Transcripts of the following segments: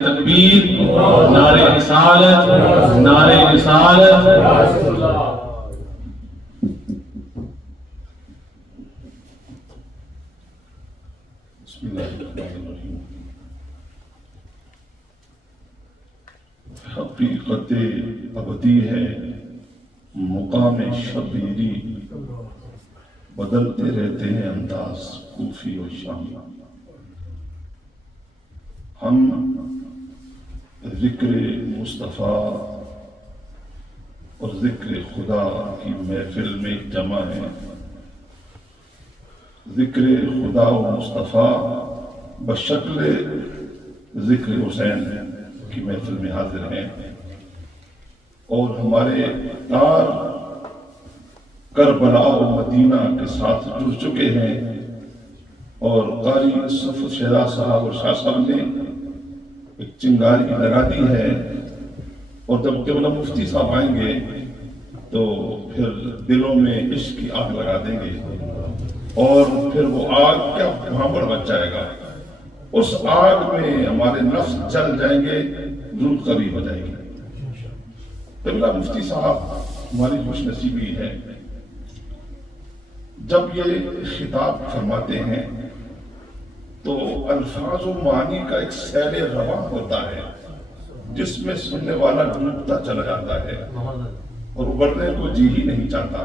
تکبیر، نعرہ رسالت، نعرہ رسالت۔ بسم اللہ الرحمن الرحیم۔ حقیقت ابدی ہے مقام شبیری، بدلتے رہتے ہیں انداز کوفی و شامی۔ ہم ذکر مصطفیٰ اور ذکر خدا کی محفل میں جمع ہیں۔ ذکر خدا و مصطفیٰ بشکل ذکر حسین کی محفل میں حاضر ہیں، اور ہمارے تار کربلا و مدینہ کے ساتھ جڑ چکے ہیں، اور قاری صفوت شہزاد صاحب اور شاہ صاحب نے ایک چنگاری لگا دی ہے، اور جب قبلہ مفتی صاحب آئیں گے تو پھر دلوں میں عشق کی آگ لگا دیں گے، اور پھر وہ آگ کیا بھانبڑ بچ جائے گا، اس آگ میں ہمارے نفس جل جائیں گے، روح قوی ہو جائے گی۔ قبلہ مفتی صاحب ہماری خوش نصیبی ہے، جب یہ خطاب فرماتے ہیں تو الفاظ و معانی کا ایک سیل رواں ہوتا ہے، جس میں سننے والا ڈوبتا چلا جاتا ہے اور ابھرنے کو جی ہی نہیں چاہتا۔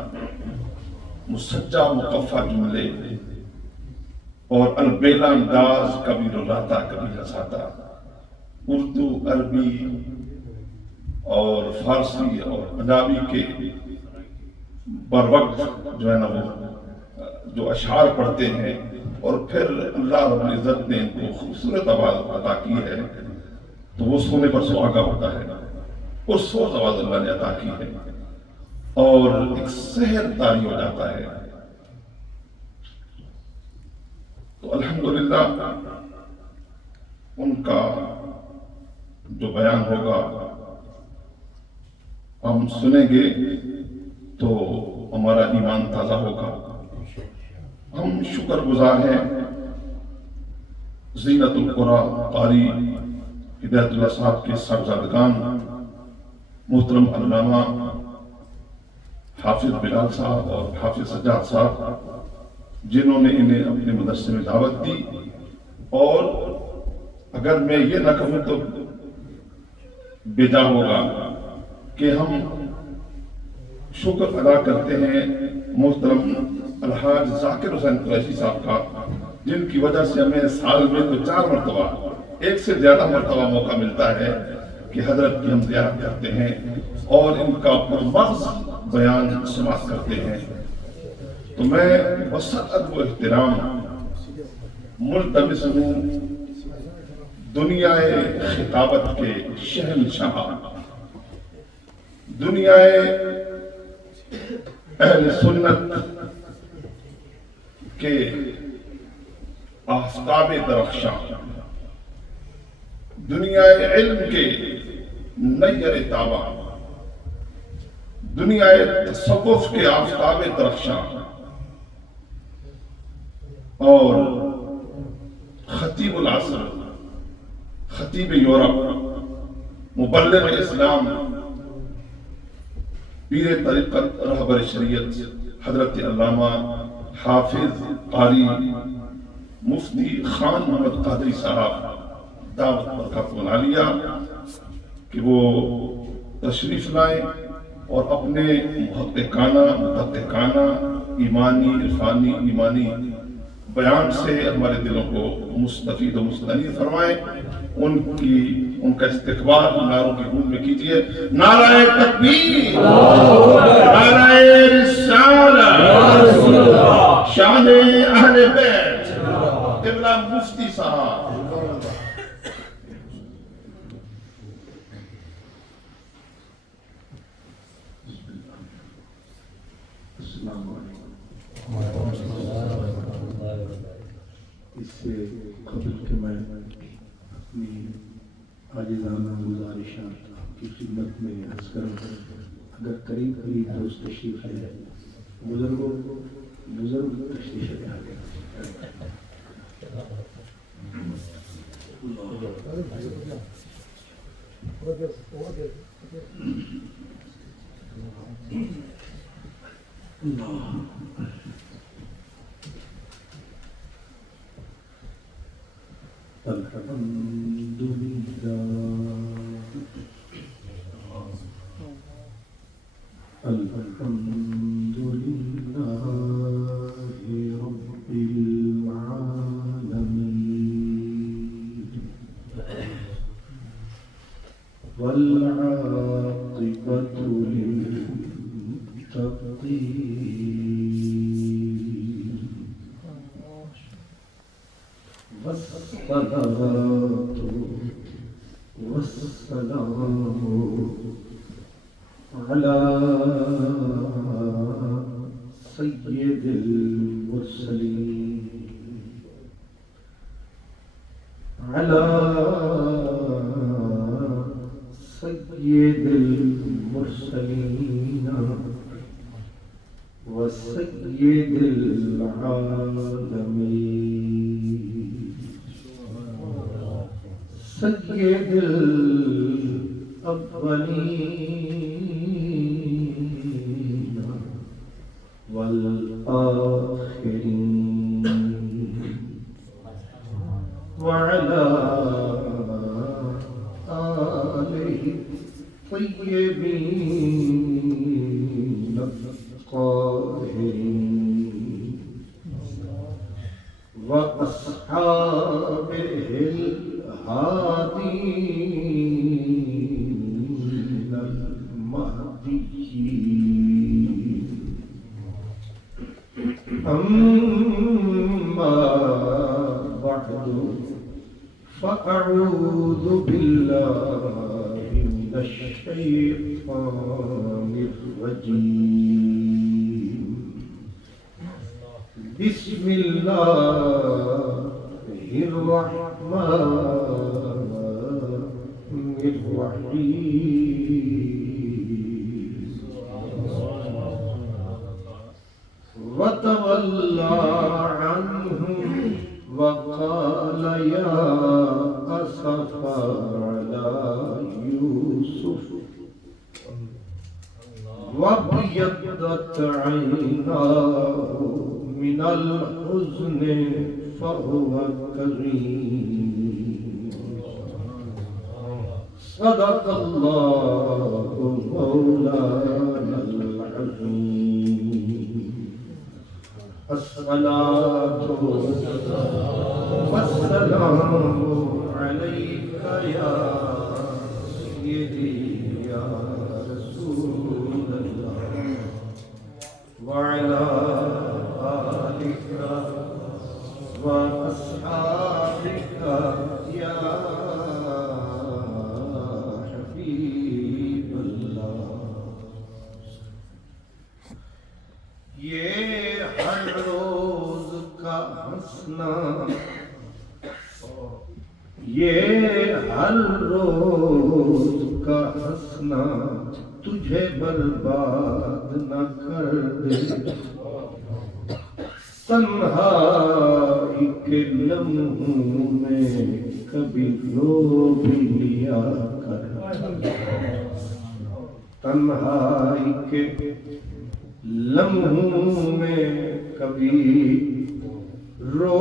مسجع مقفع جملے اور البیلا انداز کبھی رلاتا کبھی ہنساتا، اردو، عربی اور فارسی اور پنجابی کے بروقت جو ہے نا وہ جو اشعار پڑھتے ہیں، اور پھر اللہ رب العزت نے ان کو خوبصورت آواز عطا کی ہے، تو وہ سونے پر سہاگا ہوتا ہے، اور سوز آواز اللہ نے عطا کی ہے، اور ایک سحر طاری ہو جاتا ہے۔ تو الحمدللہ ان کا جو بیان ہوگا ہم سنیں گے تو ہمارا ایمان تازہ ہوگا۔ ہم شکر گزار ہیں زینت القرآن قاری ہدایت اللہ صاحب کے صاحبزادگان محترم علامہ حافظ بلال صاحب اور حافظ سجاد صاحب، جنہوں نے انہیں اپنے مدرسے میں دعوت دی، اور اگر میں یہ نہ کہوں تو بیجا ہوگا کہ ہم شکر ادا کرتے ہیں محترم الحاج ذاکر حسین قریشی صاحب کا، جن کی وجہ سے ہمیں سال میں تو 4 مرتبہ، ایک سے زیادہ مرتبہ موقع ملتا ہے کہ حضرت کی ہم زیارت کرتے ہیں اور ان کا پرمغز بیان سماعت کرتے ہیں۔ تو میں وسط ادب و احترام ملتمس ہوں دنیا خطابت کے شہنشاہ، دنیا اہل سنت کے آفتاب درخشاں، دنیا علم کے نیر تاباں، دنیا تصوف کے آفتاب درخشاں، اور خطیب العصر، خطیب یورپ، مبلغ اسلام، پیر طریقت، رہبر شریعت حضرت علامہ حافظ قاری مفتی خان محمد قادری صاحب دعوت پر خط بنا لیا کہ وہ تشریف لائیں اور اپنے محققانہ ایمانی عرفانی ایمانی بیان سے ہمارے دلوں کو مستفید و مستنیر فرمائیں۔ ان کا استقبال نعروں کی گونج میں کیجئے۔ نعرہ تکبیر، نعرہ رسالت، شان اہل بیت، قبلہ مفتی صاحب۔ السلام علیکم۔ اس سے قبل کہ میں اپنی عاجزانہ گزارشات کی خدمت میں عرض کروں، اگر قریب دوست تشریف ہے، بزرگ تشریف ہے۔ الحمد لله الحمد لله رب العالمين والعاقبة للمتقين والصلاة والسلام على سيد المرسلين على سيد المرسلين وسيد العالمين سيد الأولين والآخرين وعلى آله الطيبين الطاهرين وأصحابه الهادين المهديين أما بعد فأعوذ بالله من الشيطان الرجيم بسم الله الرحمن الرحيم وتولى عنهم وقال يا أسفا على يوسف وابيضت عيناه من الحزن فهو كظيم صدق الله مولانا العظيم الصلاة والسلام عليك يا سيدي يا رسول الله وعلى آلك وأصحابك يا حبيب الله یہ ہر روز کا ہنسنا یہ ہر روز کا ہنسنا تجھے برباد نہ کر دے تنہائی کے لمحوں میں کبھی رو بھی لیا کر تنہائی کے لمحوں میں کبھی رو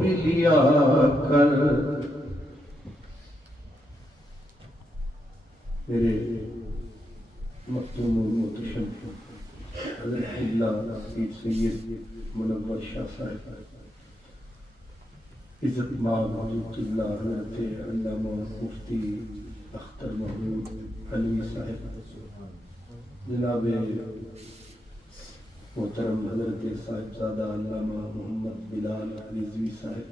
بھی لیا کر میرے مختوم محتشم حضرت اللہ پیر سید منور شاہ صاحب عزت مآب حضرت اللہ حضرت علامہ مفتی اختر محمود علوی صاحب جناب محترم حضرت صاحبزادہ علامہ محمد بلال رضوی صاحب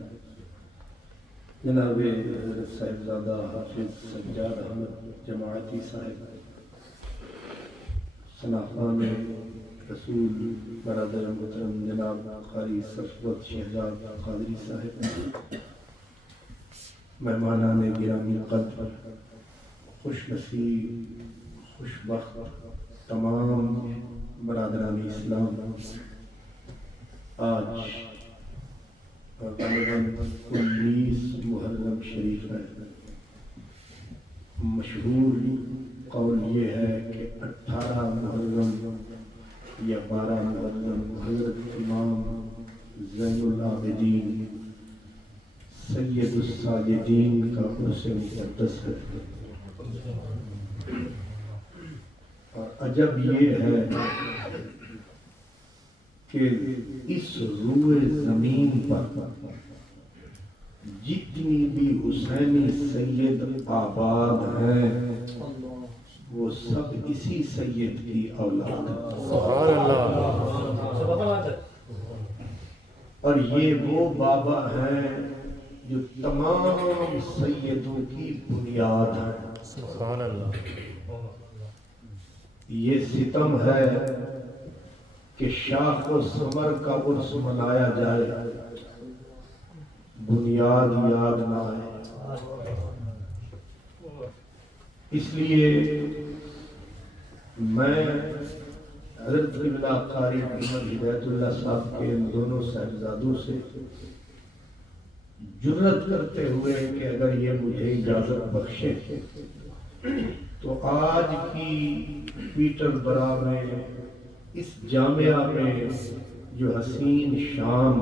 جناب حضرت صاحبزادہ حافظ سجاد احمد جماعتی صاحب ثناخان رسول برادر محترم جناب قاری صفوت شہزاد قادری صاحب مہمانان گرامی قدر خوش نصیب خوش بخت تمام برادران اسلام آج غالباً 19 محرم شریف ہے. مشہور قول یہ ہے کہ 18 محرم یا 12 محرم حضرت امام زین العابدین سید الساجدین کا عرس مقدس ہے. اور عجب یہ ہے کہ اس روئے زمین پر جتنی بھی حسینی سید آباد ہیں وہ سب اسی سید کی اولاد ہیں. سبحان اللہ. اور یہ وہ بابا ہیں جو تمام سیدوں کی بنیاد ہے. سبحان اللہ. یہ ستم ہے کہ شاخ و ثمر کا عرس منایا جائے، بنیاد یاد نہ آئے. اس لیے میں حضرت قبلہ قاری محمد ہدایت اللہ صاحب کے ان دونوں صاحبزادوں سے جرأت کرتے ہوئے کہ اگر یہ مجھے اجازت بخشے تو آج کی پیٹر برا میں اس جامعہ میں جو حسین شام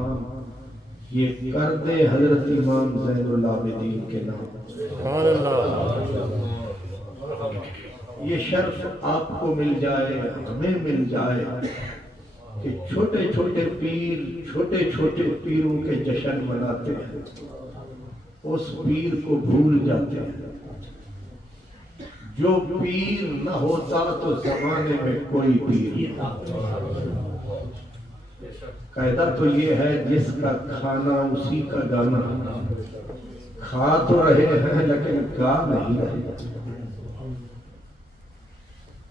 یہ کر دے حضرت امام زین العابدین کے نام. سبحان اللہ. یہ شرف آپ کو مل جائے، ہمیں مل جائے کہ چھوٹے چھوٹے پیر چھوٹے چھوٹے پیروں کے جشن مناتے ہیں، اس پیر کو بھول جاتے ہیں. جو پیر نہ ہوتا تو زمانے میں کوئی پیر نہ. قاعدہ تو یہ ہے جس کا کھانا اسی کا گانا. کھا تو رہے ہیں لیکن گا نہیں رہے.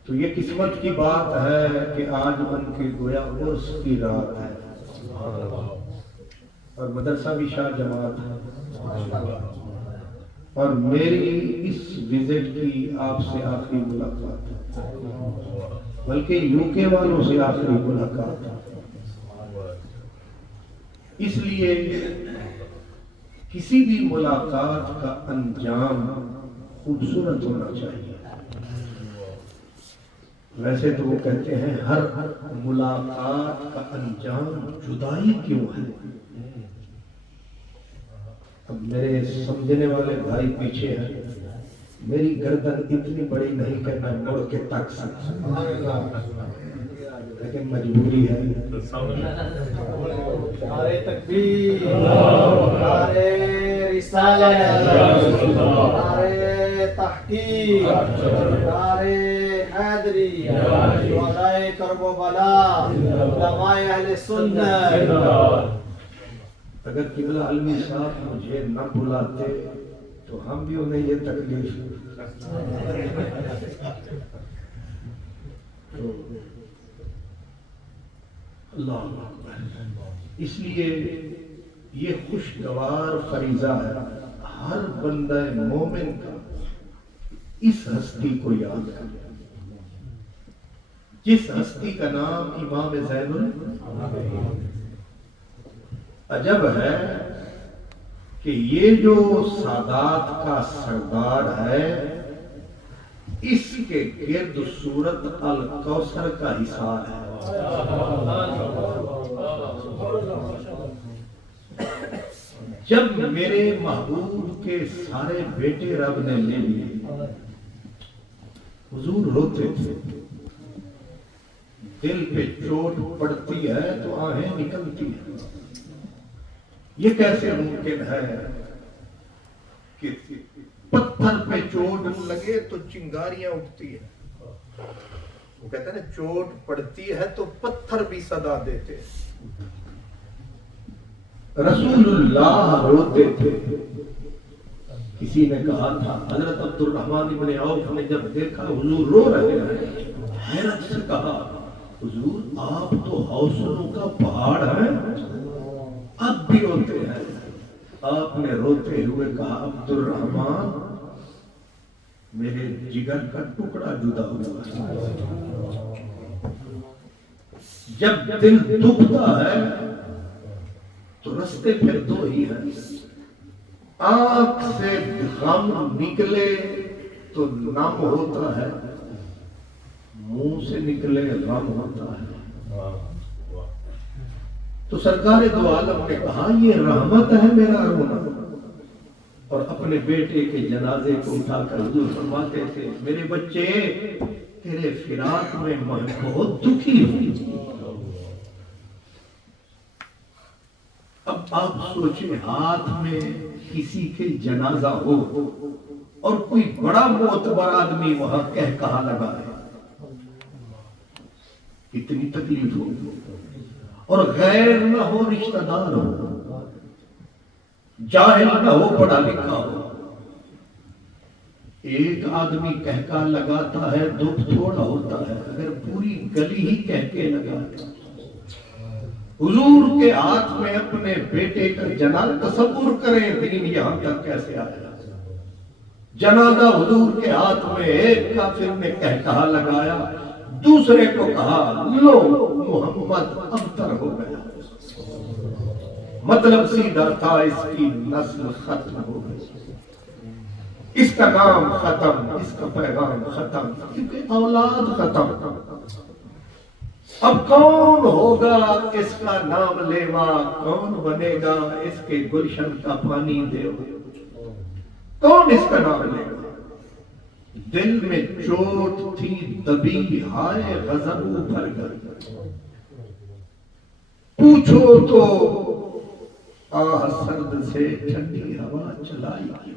تو یہ قسمت کی بات ہے کہ آج ان کی گویا عرس کی رات ہے اور مدرسہ بھی شاہ جماعت ہے. اور میری اس وزٹ کی آپ سے آخری ملاقات ہے، بلکہ یو کے والوں سے آخری ملاقات ہے. اس لیے کسی بھی ملاقات کا انجام خوبصورت ہونا چاہیے. ویسے تو وہ کہتے ہیں ہر ملاقات کا انجام جدائی کیوں ہے. اب میرے سمجھنے والے بھائی پیچھے ہیں، میری گردن اتنی بڑی نہیں کہ میں مڑ کے تک سکتا، لیکن مجبوری ہے. نعرے تکبیر، نعرے رسالت، نعرے تحقیق، نعرے حیدری، شہدائے کرب و بلا، علماء اہل سنت. اگر قبلہ علمی صاحب مجھے نہ بلاتے تو ہم بھی انہیں یہ تکلیف. اللہ اکبر. اس لیے یہ خوشگوار فریضہ ہے ہر بندہ مومن کا اس ہستی کو یاد کرے، جس ہستی کا نام امام زین العابدین. عجب ہے کہ یہ جو سادات کا سردار ہے اس کے گرد سورت الکوثر کا حصار ہے. جب میرے محبوب کے سارے بیٹے رب نے لے لیے حضور روتے تھے. دل پہ چوٹ پڑتی ہے تو آہیں نکلتی ہیں. یہ کیسے ممکن ہے کہ پتھر پہ چوٹ لگے تو چنگاریاں اٹھتی ہیں. وہ کہتے ہیں چوٹ پڑتی ہے تو پتھر بھی صدا دیتے. رسول اللہ روتے تھے. کسی نے کہا تھا حضرت عبد الرحمن ابن عوف نے جب دیکھا حضور رو رہے ہیں حیرت سے کہا حضور آپ تو حوصلوں کا پہاڑ ہیں، اب بھی روتے ہیں. آپ نے روتے ہوئے کہا عبد الرحمن میرے جگر کا ٹکڑا جدا ہوا ہے. جب دل دکھتا ہے تو رستے پھر دو ہی ہیں، آنکھ سے غم نکلے تو نم ہوتا ہے، منہ سے نکلے غم ہوتا ہے۔ تو سرکار دو عالم نے کہا یہ رحمت ہے میرا رونا، اور اپنے بیٹے کے جنازے کو اٹھا کر حضور فرماتے تھے میرے بچے تیرے فراق میں میں بہت دکھی ہوں۔ اب آپ سوچیں ہاتھ میں کسی کے جنازہ ہو اور کوئی بڑا معتبر آدمی وہاں کہا لگا ہے، کتنی تکلیف ہو، اور غیر نہ ہو، رشتہ دار ہو، جاہل نہ ہو، پڑھا لکھا ہو، ایک آدمی کہکا لگاتا ہے دکھ تھوڑا ہوتا ہے، اگر پوری گلی ہی کہکے لگاتا۔ حضور کے ہاتھ میں اپنے بیٹے کا جنازہ، تصور کریں دین یہاں تک کیسے آیا۔ جنازہ حضور کے ہاتھ میں، ایک کافر نے کہکا لگایا، دوسرے کو کہا لو محمد ابتر ہو گیا۔ مطلب سیدھا تھا اس کی نسل ختم ہو گئی، اس کا نام ختم، اس کا پیغام ختم، کیونکہ اولاد ختم۔ اب کون ہوگا اس کا نام لیوا، کون بنے گا اس کے گلشن کا پانی دے، کون اس کا نام لے گا؟ دل میں چوٹ تھی دبی، ہائے غضب بھر گئی، پوچھو تو آہ سرد سے ٹھنڈی ہوا چلائی گئی۔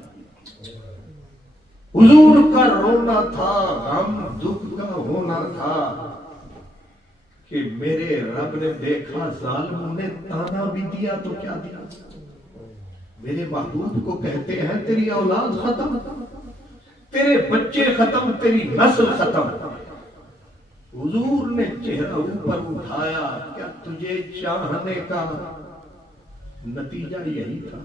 حضور کا رونا تھا، غم دکھ کا ہونا تھا کہ میرے رب نے دیکھا ظالموں نے تانا بھی دیا تو کیا دیا، میرے محبوب کو کہتے ہیں تیری اولاد ختم، تیرے بچے ختم، تیری نسل ختم۔ حضور نے چہرہ اوپر اٹھایا، کیا تجھے چاہنے کا نتیجہ یہی تھا؟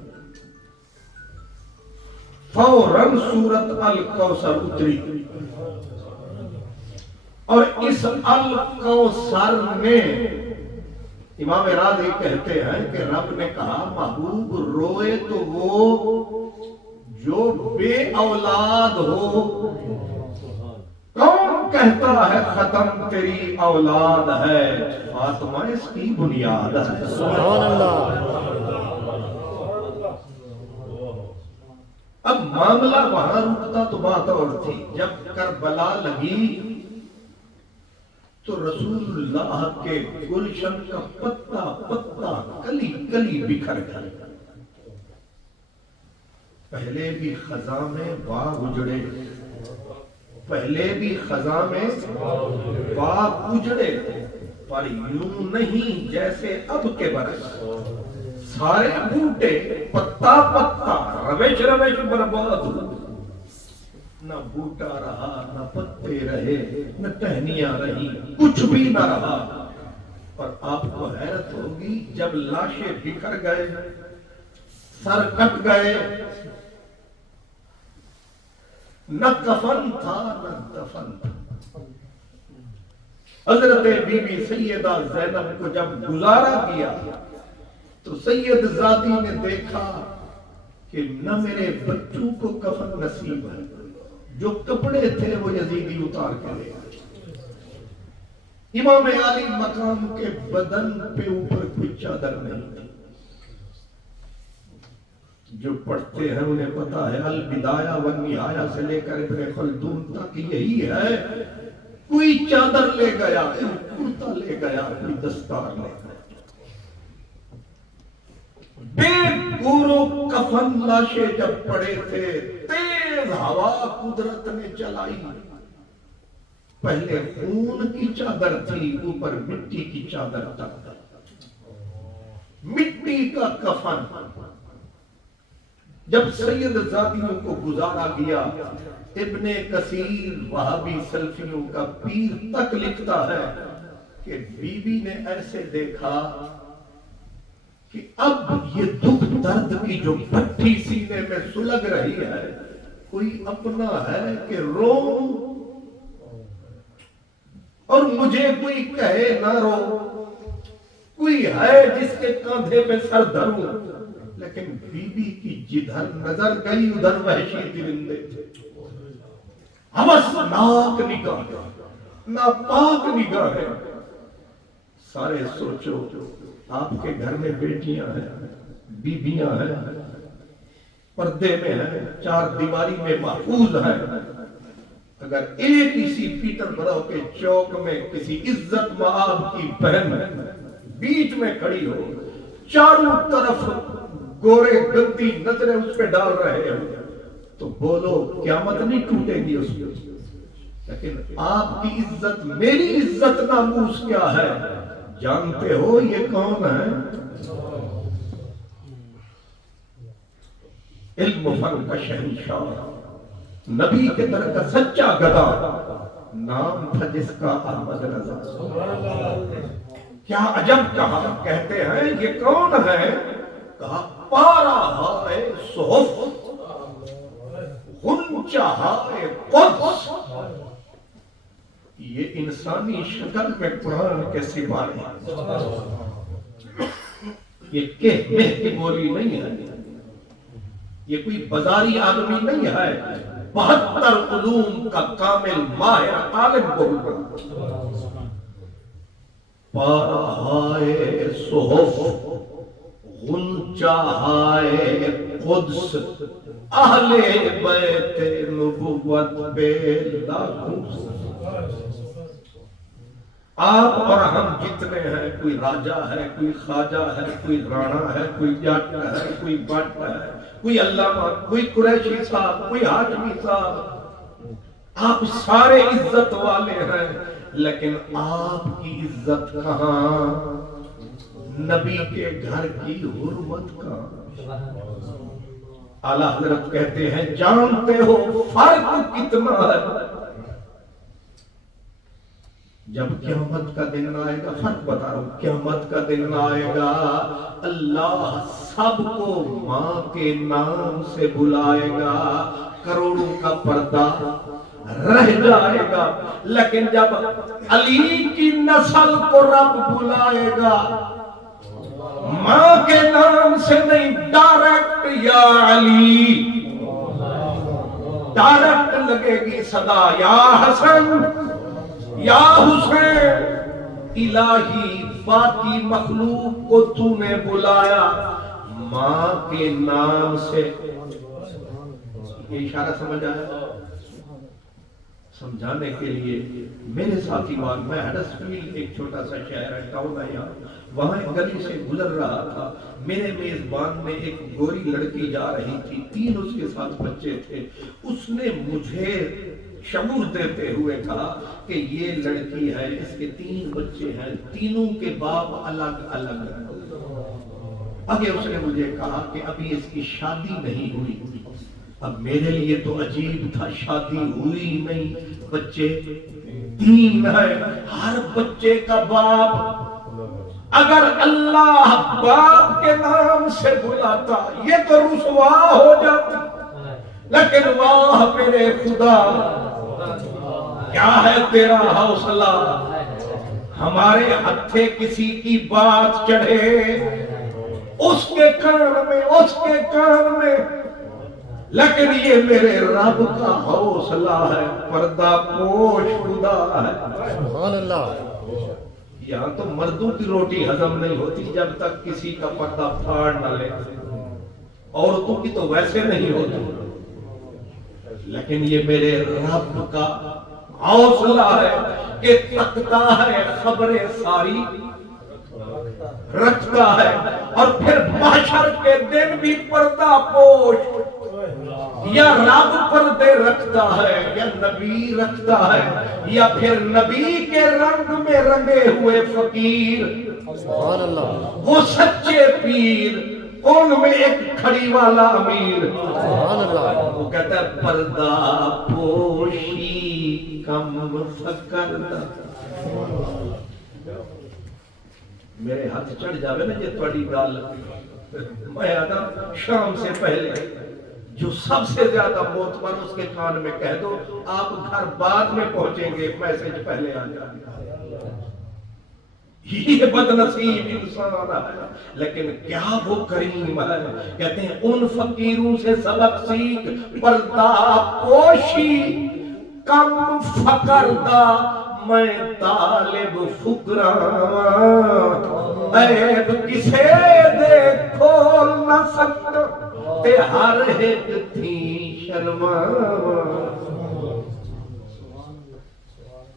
فوراً سورت الکوثر اتری، اور اس الکوثر میں امام راضی کہتے ہیں کہ رب نے کہا محبوب روئے تو وہ جو بے اولاد ہو، کون کہتا ہے ختم تیری اولاد ہے؟ فاطمہ اس کی بنیاد ہے۔ سبحان اللہ۔ اب معاملہ وہاں رکتا تو بات اور تھی، جب کربلا لگی تو رسول اللہ کے گلشن کا پتا پتا کلی کلی بکھر گیا۔ پہلے بھی خزاں میں باغ اجڑے، پہلے بھی خزاں میں باغ اجڑے، پر یوں نہیں جیسے اب کے برس، سارے بوٹے پتا پتا روش روش برباد ہو، نہ بوٹا رہا، نہ پتے رہے، نہ ٹہنیاں رہی، کچھ بھی نہ رہا۔ اور آپ کو حیرت ہوگی جب لاشیں بکھر گئے، سر کٹ گئے، نہ کفن تھا نہ دفن تھا۔ حضرت بی بی سیدہ زینب کو جب گزارا کیا تو سید زادی نے دیکھا کہ نہ میرے بچوں کو کفن نصیب ہے، جو کپڑے تھے وہ یزیدی اتار کے لے آئے۔ امام علی مقام کے بدن پہ اوپر کوئی چادر نہیں تھی۔ جو پڑھتے ہیں انہیں پتا ہے، البدایہ والنہایہ سے لے کر ابن خلدون تک یہی ہے، کوئی چادر لے گیا، کوئی کرتا لے گیا، کوئی دستار لے گیا، بے گورو کفن لاشیں جب پڑے تھے، تیز ہوا قدرت نے چلائی، پہلے خون کی چادر تھی، اوپر مٹی کی چادر تک، مٹی کا کفن۔ جب سید زادیوں کو گزارا گیا، ابن کثیر وہابی سلفیوں کا پیر تک لکھتا ہے کہ بی بی نے ایسے دیکھا کہ اب یہ دکھ درد کی جو بھٹی سینے میں سلگ رہی ہے، کوئی اپنا ہے کہ رو، اور مجھے کوئی کہے نہ رو، کوئی ہے جس کے کاندھے پہ سر دھروں، لیکن بی بی کی جدھر نظر گئی ادھر وحشی درندے تھے. ہوسناک نگاہ، ناپاک نگاہ ہے. سارے سوچو آپ کے گھر میں بیٹیاں ہیں، بیبیاں ہیں، پردے میں ہیں، چار دیواری میں محفوظ ہیں. اگر ایک کسی پیٹر برو کے چوک میں کسی عزت مآب کی بہن بیچ میں کھڑی ہو، چاروں طرف گورے گندی نظریں اس پہ ڈال رہے ہو، تو بولو قیامت نہیں ٹوٹے گی اس کو. لیکن آپ کی عزت، میری عزت ناموس کیا ہے جانتے ہو؟ یہ کون ہے؟ علم و فن کا شہنشاہ، نبی کے در کا سچا گدا، نام تھا جس کا احمد رضا. کیا عجب کہا، کہتے ہیں یہ کون ہے؟ کہا پارا ہے صحف، غنچہ ہے قدس. یہ انسانی شکل میں قرآن کے سپاہی، یہ کہنے کی بولی نہیں ہے، یہ کوئی بازاری آدمی نہیں ہے، 72 علوم کا کامل ماہر عالم بول رہا. پارہائے صحف، غنچہ ہے قدس، اہل بیت نبوت بے لاکھوں. آپ اور ہم جتنے ہیں، کوئی راجہ ہے، کوئی خواجہ ہے، کوئی رانا ہے، کوئی جٹ ہے، کوئی بٹ ہے، کوئی علامہ، کوئی قریشی صاحب، کوئی ہاشمی صاحب، آپ سارے عزت والے ہیں. لیکن آپ کی عزت کہاں؟ نبی کے گھر کی حرمت کہاں؟ اعلیٰ حضرت کہتے ہیں جانتے ہو فرق کتنا ہے؟ جب قیامت کا دن آئے گا، فرق بتا رہا ہوں، قیامت کا دن آئے گا، اللہ سب کو ماں کے نام سے بلائے گا، کروڑوں کا پردہ رہ جائے گا. لیکن جب علی کی نسل کو رب بلائے گا، ماں کے نام سے نہیں، ڈائریکٹ یا علی، ڈائریکٹ لگے گی صدا، یا حسن یا حسین. الہی باقی مخلوق کو تو نے بلایا، ماں کے نام سے. یہ اشارہ سمجھ آیا؟ سمجھانے کے لیے میرے ساتھی بات، میں ہڈسفیلڈ ایک چھوٹا سا شہر ہے، ٹاؤن ہے یہاں، وہاں ایک گلی سے گزر رہا تھا. میرے میزبان میں ایک گوری لڑکی جا رہی تھی، 3 اس کے ساتھ بچے تھے. اس نے مجھے شعور دیتے ہوئے کہا کہ یہ لڑکی ہے، اس کے 3 بچے ہیں، تینوں کے باپ الگ الگ ہیں. آگے اس نے مجھے کہا کہ ابھی اس کی شادی نہیں ہوئی. اب میرے لیے تو عجیب تھا، شادی ہوئی نہیں، بچے 3 ہیں، ہر بچے کا باپ. اگر اللہ باپ کے نام سے بلاتا یہ تو رسوا ہو جاتی. لیکن واہ میرے خدا، کیا ہے تیرا حوصلہ، ہمارے ہتھے کسی کی بات چڑھے اس کے کان میں، لیکن یہ میرے رب کا حوصلہ ہے، پردہ پوش خدا ہے. سبحان اللہ. یہاں تو مردوں کی روٹی ہضم نہیں ہوتی جب تک کسی کا پردہ پھاڑ نہ لے، عورتوں کی تو ویسے نہیں ہوتی. لیکن یہ میرے رب کا حوصلہ ہے کہ تکتا ہے، خبریں ساری رکھتا ہے، اور پھر محشر کے دن بھی پردہ پوش. یا رب پردے رکھتا ہے، یا نبی رکھتا ہے، یا پھر نبی کے رنگ میں رنگے ہوئے فقیر. سبحان اللہ. وہ سچے پیر، ان میں ایک کھڑی والا امیر. سبحان اللہ. وہ کہتا ہے پردہ پوشی کم فکردہ. میرے ہاتھ چڑھ جاوے نا یہ تھوڑی گال، میں آدھا شام سے پہلے جو سب سے زیادہ معتبر اس کے کان میں کہہ دو، آپ گھر بعد میں پہنچیں گے، میسج پہلے آ جائے. یہ بدنصیب انسان ہے، لیکن کیا وہ کریم ہے. کہتے ہیں ان فقیروں سے سبق سیکھ، پردہ پوشی کم فقر دا میں طالب فقراں، عیب کسے دے کھول نہ سکتا تے ہر ایک تھی شرماں.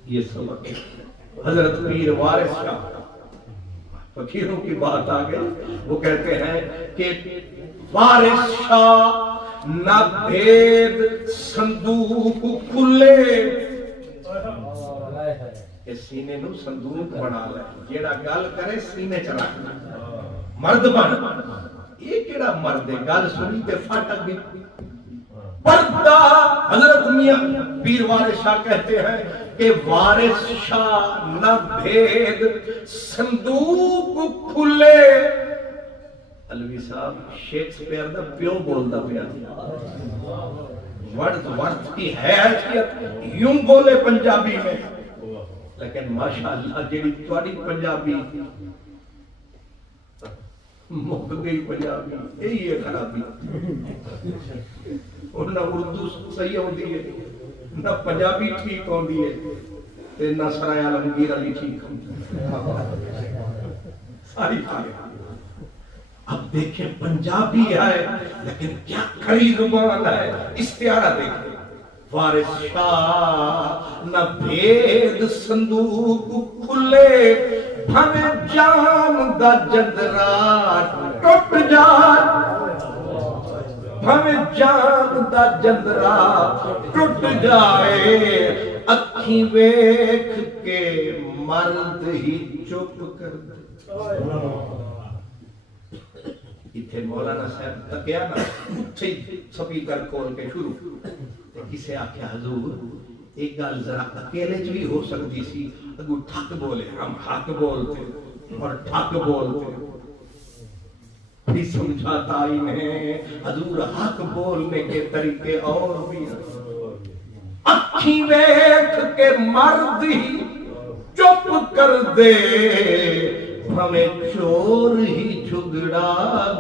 یہ سبق حضرت پیر وارث شاہ، فقیروں کی بات آ گئی، وہ کہتے ہیں کہ وارث شاہ نہ بھید صندوق کھلے، کہ سینے نو صندوق بنا لے، جیڑا گل کرے سینے چ رکھنا، مرد بن. یہ کیڑا مرد ہے، گل سنی تے فٹک گئی. پردہ حضرت میاں پیر وارث شاہ کہتے ہیں کہ وارث شاہ نہ بھید صندوق کھلے. علوی صاحب شیکسپیئر دا پیو بولتا پیا، ورد کی حیثیت یوں بولے پنجابی میں، لیکن ماشاءاللہ جیڑی تواڈی پنجابی مک گئی، پنجابی یہی ہے خرابی. اور نہ اردو صحیح ہوتی ہے، نہ پنجابی ٹھیک ہوتی ہے، نہ سرائے عالمگیر علی ٹھیک ہوتی ہے، ساری ٹھیک. اب دیکھیں پنجابی ہے لیکن کیا کڑی زبان ہے. استعارہ دیکھیں، وارث شاہ نہ بھید صندوق کھلے، ہمیں جان دا جندرا ٹوٹ جائے، ہمیں جان دا جندرا ٹوٹ جائے، اکھیں ویکھ کے مرد ہی چپ کر دے. اتھے مولانا صاحب تکیا نا، سپیکر کھول کے شروع کسے آکھیا حضور ایک گل ذرا اکیلے چ بھی ہو سکتی سی، اگو ٹھک بولے، ہم حق بولتے اور ٹھک بولتے. بھی سمجھاتا ہی نہیں حضور، حق بولنے کے طریقے اور بھی ہیں. اکھیں ویکھ کے مرد ہی چپ کر دے، ہمیں چور ہی جھگڑا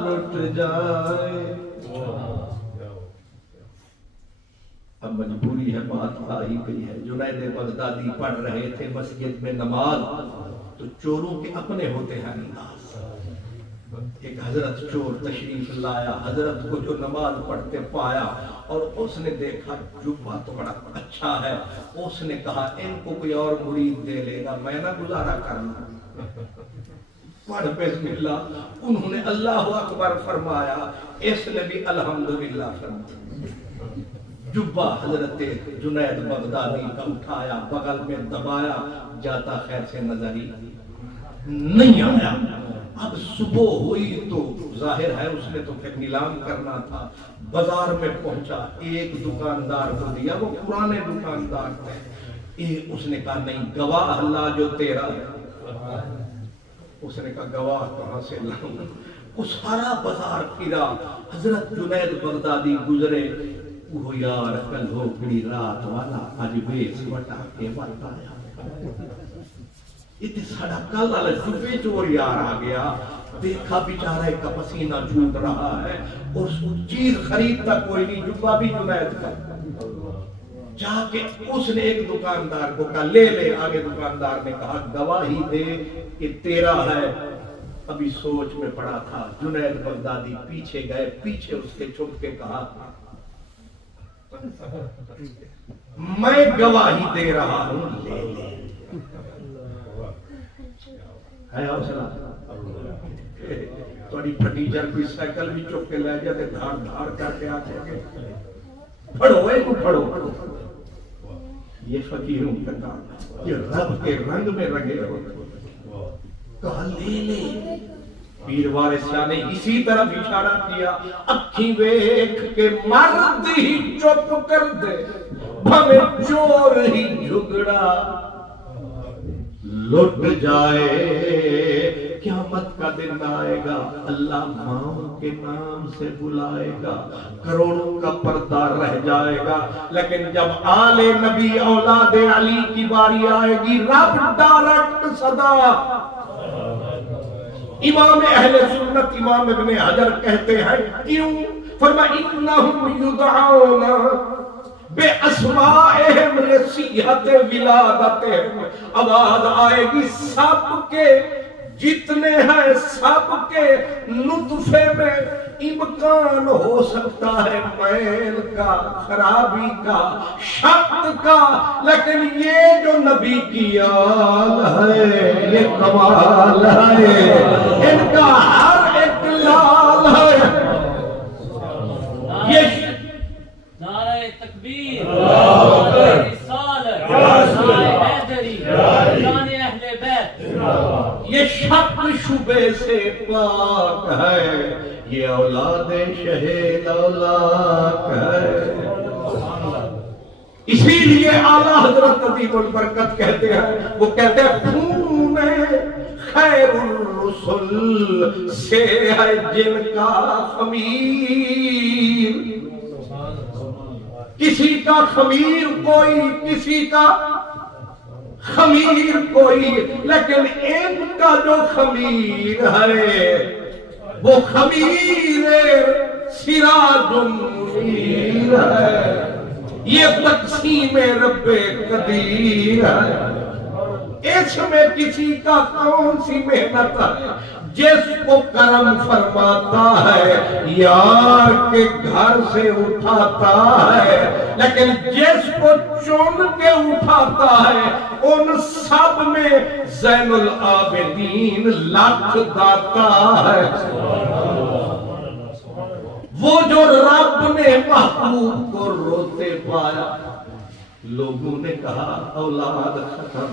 لٹ جائے. اب مجبوری ہے، بات آ ہی گئی ہے. جنید بغدادی پڑھ رہے تھے مسجد میں نماز، تو چوروں کے اپنے ہوتے ہیں انداز. ایک حضرت چور تشریف لایا، حضرت کو جو نماز پڑھتے پایا اور اس نے دیکھا جبہ تو بڑا اچھا ہے. اس نے کہا ان کو کوئی اور مرید دے لے گا، میں نہ گزارا کرنا. پڑھ بسم اللہ، انہوں نے اللہ اکبر فرمایا، اس نے بھی الحمدللہ فرمایا. جبہ حضرت جنید بغدادی کا اٹھایا، بغل میں دبایا، جاتا خیر سے نظر ہی نہیں آیا. اب صبح ہوئی تو ظاہر ہے اس نے تو پھر نیلام کرنا تھا. بازار میں پہنچا، ایک دکاندار کو دیا، وہ پرانے دکاندار تھے. اس نے کہا نہیں، گواہ اللہ جو تیرا ہے. اس نے کہا گواہ کہاں سے لاؤں؟ وہ سارا بازار پھرا. حضرت جنید بغدادی گزرے، وہ یار کل ہو گڑی رات والا آج بیس وٹا کے وقت آیا. اتنے ساڑا کل والا جبے چور یار آ گیا. دیکھا بیچارہ ایک کا پسینہ چھوٹ رہا ہے اور چیز خریدتا کوئی نہیں، جبہ بھی جنید کا. جا کے اس نے ایک دکاندار کو کہا لے لے. آگے دکاندار نے کہا گواہی دے کہ تیرا ہے. ابھی سوچ میں پڑا تھا. جنید بغدادی پیچھے گئے، پیچھے اس کے چھپ کے کہا میں گواہی دے رہا ہوں، لے لے. ہے حوصلہ تھوڑی پھٹیچر کوئی سائیکل بھی چپ کے لے جاتے، دھاڑ دھاڑ کر کے آتے گے. پڑھو اے کو پڑھو. یہ فقیروں کا کام، یہ رب کے رنگ میں رنگے ہوتے. کہا لے لے. پیر وارث شاہ نے اسی طرف اشارہ کیا، اکھیں ویکھ کے مرد ہی چپ کر دے، ہمیں چور ہی جھگڑا لٹ جائے. قیامت کا دن آئے گا، اللہ ماں کے نام سے بلائے گا، کروڑوں کا پردہ رہ جائے گا. لیکن جب آل نبی اولاد علی کی باری آئے گی، رب ڈائریکٹ صدا امام اہل سنت امام ابن حجر کہتے ہیں کیوں؟ فرمایا انہم یدعون بے اسمائہم لصیحت ولادتہم، آواز آئے گی سب کے جتنے ہیں سب کے نطفے میں امکان ہو سکتا ہے میل کا، خرابی کا، شک کا، لیکن یہ جو نبی کی آل ہے یہ کمال ہے، ان کا ہر ایک لال ہے۔ یہ نعرہ تکبیر، نعرہ رسالت، نعرہ حیدری، شان اہل بیت، یہ شک شبے سے پاک ہے، یہ اولاد شہید اولاق ہے۔ اسی لیے اعلیٰ حضرت عظیم البرکت کہتے ہیں، وہ کہتے ہیں خون خیر الرسل سے ہے جن کا خمیر، کسی کا خمیر کوئی، کسی کا خمیر کوئی، لیکن ان کا جو خمیر ہے وہ خمیر سراج منیر ہے، یہ تقسیم رب قدیر ہے۔ اس میں کسی کا کون سی محنت ہے؟ جس کو کرم فرماتا ہے یار کے گھر سے اٹھاتا ہے، لیکن جس کو چن کے اٹھاتا ہے ان سب میں زین العابدین لاکھ داتا ہے۔ وہ جو رب نے محبوب کو روتے پایا، لوگوں نے کہا اولاد ختم،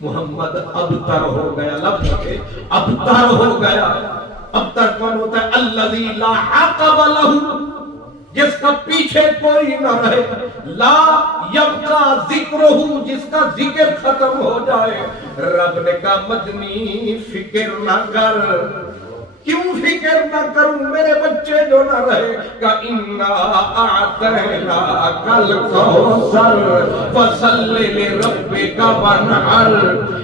محمد ابتر ہو گیا، لفظ ہے ابتر ہو گیا۔ ابتر کون ہوتا ہے؟ الذی لا عقب لہ، جس کا پیچھے کوئی نہ رہے، لا یبقا ذکرہ، جس کا ذکر ختم ہو جائے۔ رب نے کہا مدنی فکر نہ کر، کیوں فکر نہ کروں میرے بچے جو نہ رہے؟ کہ اِنَّا أَعْطَيْنَاكَ الْكَوْثَرَ فَصَلِّ لِرَبِّكَ وَانْحَرْ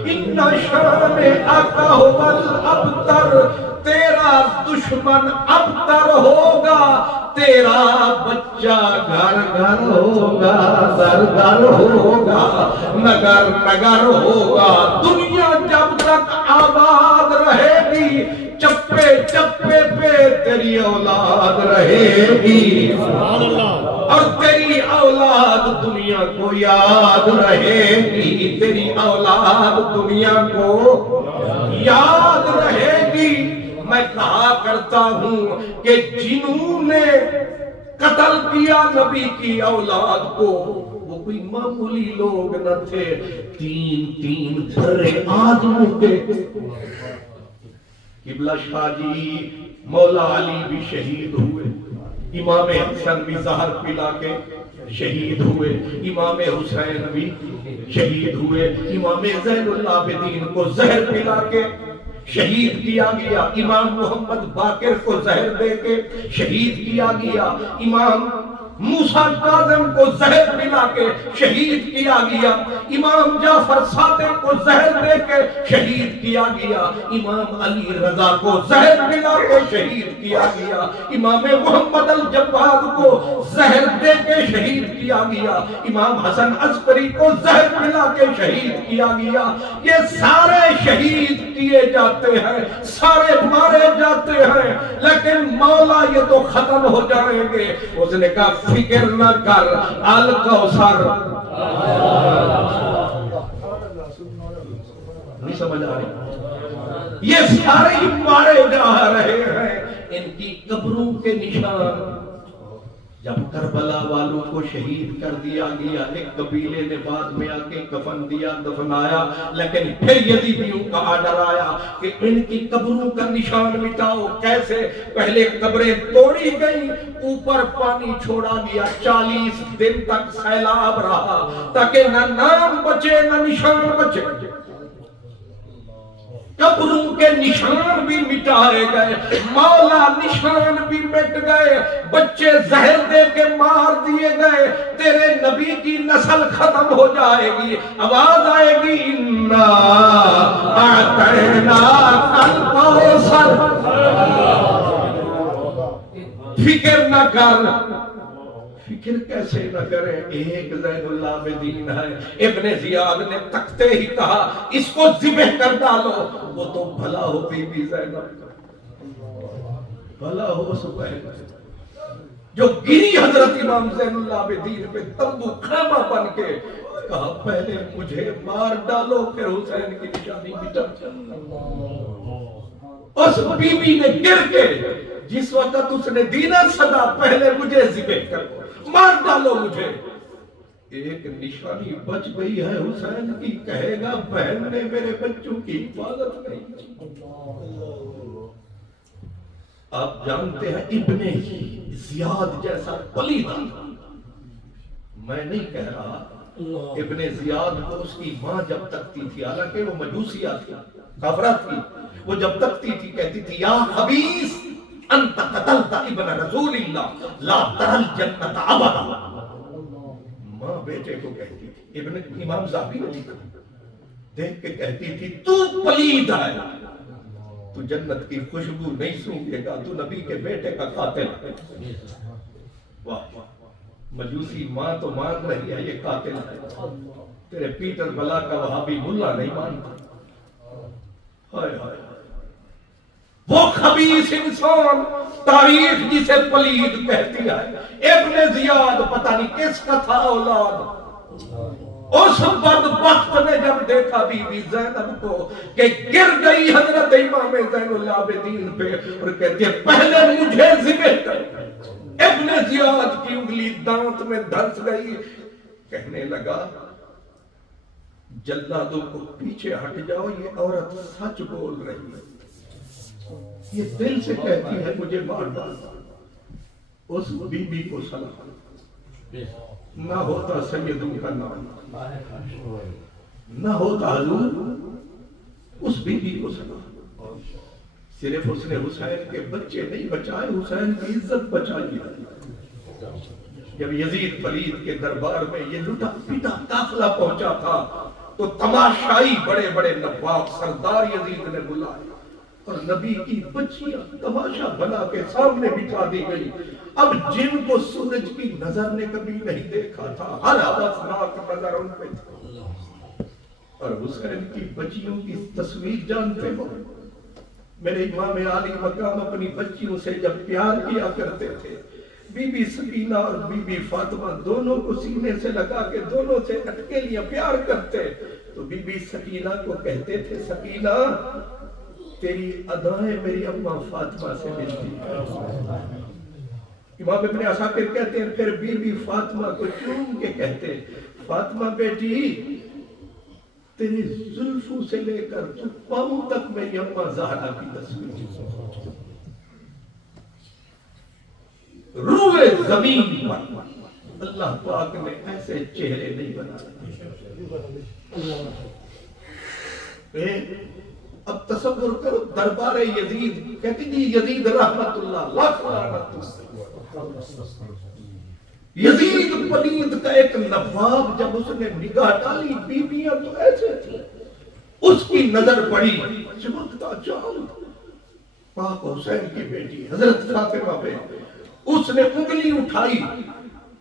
إِنَّ شَانِئَكَ هُوَ الْأَبْتَرُ، تیرا دشمن ابتر ہوگا، تیرا بچہ گھر گھر ہوگا، در در ہوگا، نگر نگر ہوگا۔ دنیا جب تک آباد رہے گی چپے چپے پہ تیری اولاد رہے گی، اور تیری اولاد دنیا کو یاد رہے گی، تیری اولاد دنیا کو یاد رہے گی۔ میں کہا کرتا ہوں کہ جنہوں نے قتل کیا نبی کی اولاد کو وہ کوئی معمولی لوگ نہ تھے، تین تین بڑے آدموں کے۔ قبلہ شاہ جی مولا علی بھی شہید ہوئے، امام حسن بھی زہر پلا کے شہید ہوئے، امام حسین بھی شہید ہوئے، امام زین العابدین کو زہر پلا کے شہید کیا گیا، امام محمد باقر کو زہر دے کے شہید کیا گیا، امام موسیٰ کاظم کو زہر پلا کے شہید کیا گیا، امام جعفر صادق کو زہر دے کے شہید کیا گیا، امام علی رضا کو زہر پلا کے شہید کیا گیا، امام محمد الجواد کو زہر دے کے شہید کیا گیا، امام حسن عسکری کو زہر پلا کے شہید کیا گیا۔ یہ سارے شہید کیے جاتے ہیں، سارے مارے جاتے ہیں، لیکن مولا یہ تو ختم ہو جائیں گے۔ اس نے کہا فکر نہ کر، الکوثر۔ نہیں سمجھ آ رہی؟ یہ سارے ہی مارے جا رہے ہیں، ان کی قبروں کے نشان۔ جب کربلا والوں کو شہید کر دیا گیا، ایک قبیلے نے بعد میں آ کے کفن دیا، دفنایا، لیکن پھر یزیدیوں کا آرڈر آیا کہ ان کی قبروں کا نشان مٹاؤ۔ کیسے؟ پہلے قبریں توڑی گئیں، اوپر پانی چھوڑا گیا، 40 دن تک سیلاب رہا تاکہ نہ نام بچے نہ نشان بچے۔ قبروں کے نشان بھی مٹائے گئے، مولا نشان بھی مٹ گئے، بچے زہر دے کے مار دیے گئے، تیرے نبی کی نسل ختم ہو جائے گی۔ آواز آئے گی اِنَّا أَعْطَيْنَاكَ الْكَوْثَرَ کر فکر کیسے نہ کرے ایک زین العابدین ہے ابن زیاد نے تکتے ہی کہا اس کو ذبح کر ڈالو وہ تو بھلا ہو بی بی زینب بھلا ہو سبحان جو گری حضرت امام زین العابدین پہ تمبو خیمہ بن کے کہا پہلے مجھے مار ڈالو پھر حسین کی نشانی مٹا اس بی بی نے گر کے جس وقت اس نے دینا صدا پہلے مجھے ذبح کرو مار ڈالو مجھے ایک نشانی بچ گئی ہے حسین کی کہے گا بہن نے میرے بچوں کی حفاظت نہیں کی آپ جانتے ہیں ابن زیاد جیسا پلید میں نہیں کہہ رہا ابن زیاد کو اس کی ماں جب تکتی تھی حالانکہ وہ مجوسیہ تھی کافرہ تھی وہ جب تکتی تھی کہتی تھی یا خبیث انت قتلت ابن رسول اللہ لا ترل جنت ابدا ماں بیٹے کو کہتی تھی ابن امام زاہبی نے لکھا دیکھ کے کہتی تھی تو پلید ہے تو جنت کی خوشبو نہیں سونگے گا تو نبی کے بیٹے کا قاتل ہے واہ مجوسی ماں تو مان رہی ہے یہ قاتل ہے تیرے پیٹر بلا کا وہابی ملا نہیں مانتا ہائے ہائے وہ خبیث انسان تاریخ جسے پلید کہتی ہے ابن زیاد پتہ نہیں کس کا تھا اولاد اس بدبخت نے جب دیکھا بی بی زینب کو کہ گر گئی حضرت امام زین العابدین پہ اور کہتی ہے پہلے مجھے ذبح کر ابن زیاد کی انگلی دانت میں دھنس گئی کہنے لگا جلادوں کو پیچھے ہٹ جاؤ یہ عورت سچ بول رہی ہے یہ دل سے کہتی ہے مجھے مار ڈالو اس بی بی کو سلام نہ ہوتا سیدوں کا نام نہ ہوتا حضور اس بی بی کو سلام صرف اس نے حسین کے بچے نہیں بچائے حسین کی عزت بچائی جب یزید پلید کے دربار میں یہ لٹا پیٹا قافلہ پہنچا تھا تو تماشائی بڑے بڑے نواب سردار یزید نے بلایا اور نبی کی بچیاں تماشا بنا کے سامنے بٹھا دی گئی اب جن کو سورج کی نظر نے کبھی نہیں دیکھا تھا ہر حوثناک نظر ان پہ تھا اور حسین کی بچیوں کی تصویر جانتے ہو میرے امام عالی مقام اپنی بچیوں سے جب پیار کیا کرتے تھے بی بی سکینہ اور بی بی فاطمہ دونوں کو سینے سے لگا کے دونوں سے اٹکے لیا پیار کرتے تو بی بی سکینہ کو کہتے تھے سکینہ تیری ادائیں میری اماں فاطمہ سے ملتی امام ابن عساکر کہتے ہیں پھر بی بی فاطمہ کو چوم کے کہتے فاطمہ بیٹی تیری زلفوں سے لے کر تو پاؤں تک میری اماں زہرا کی تصویر روئے زمین پر اللہ پاک نے ایسے چہرے نہیں بنائے اب تصور کرو دربار یزید کہتی تھی یزید رحمت اللہ لاکھ رحمت یزید پلید کا ایک نواب جب اس نے نگاہ ڈالی بیویاں تو ایسے تھی اس کی نظر پڑی چمکتا چاند پاک حسین کی بیٹی حضرت فاطمہ پہ اس نے انگلی اٹھائی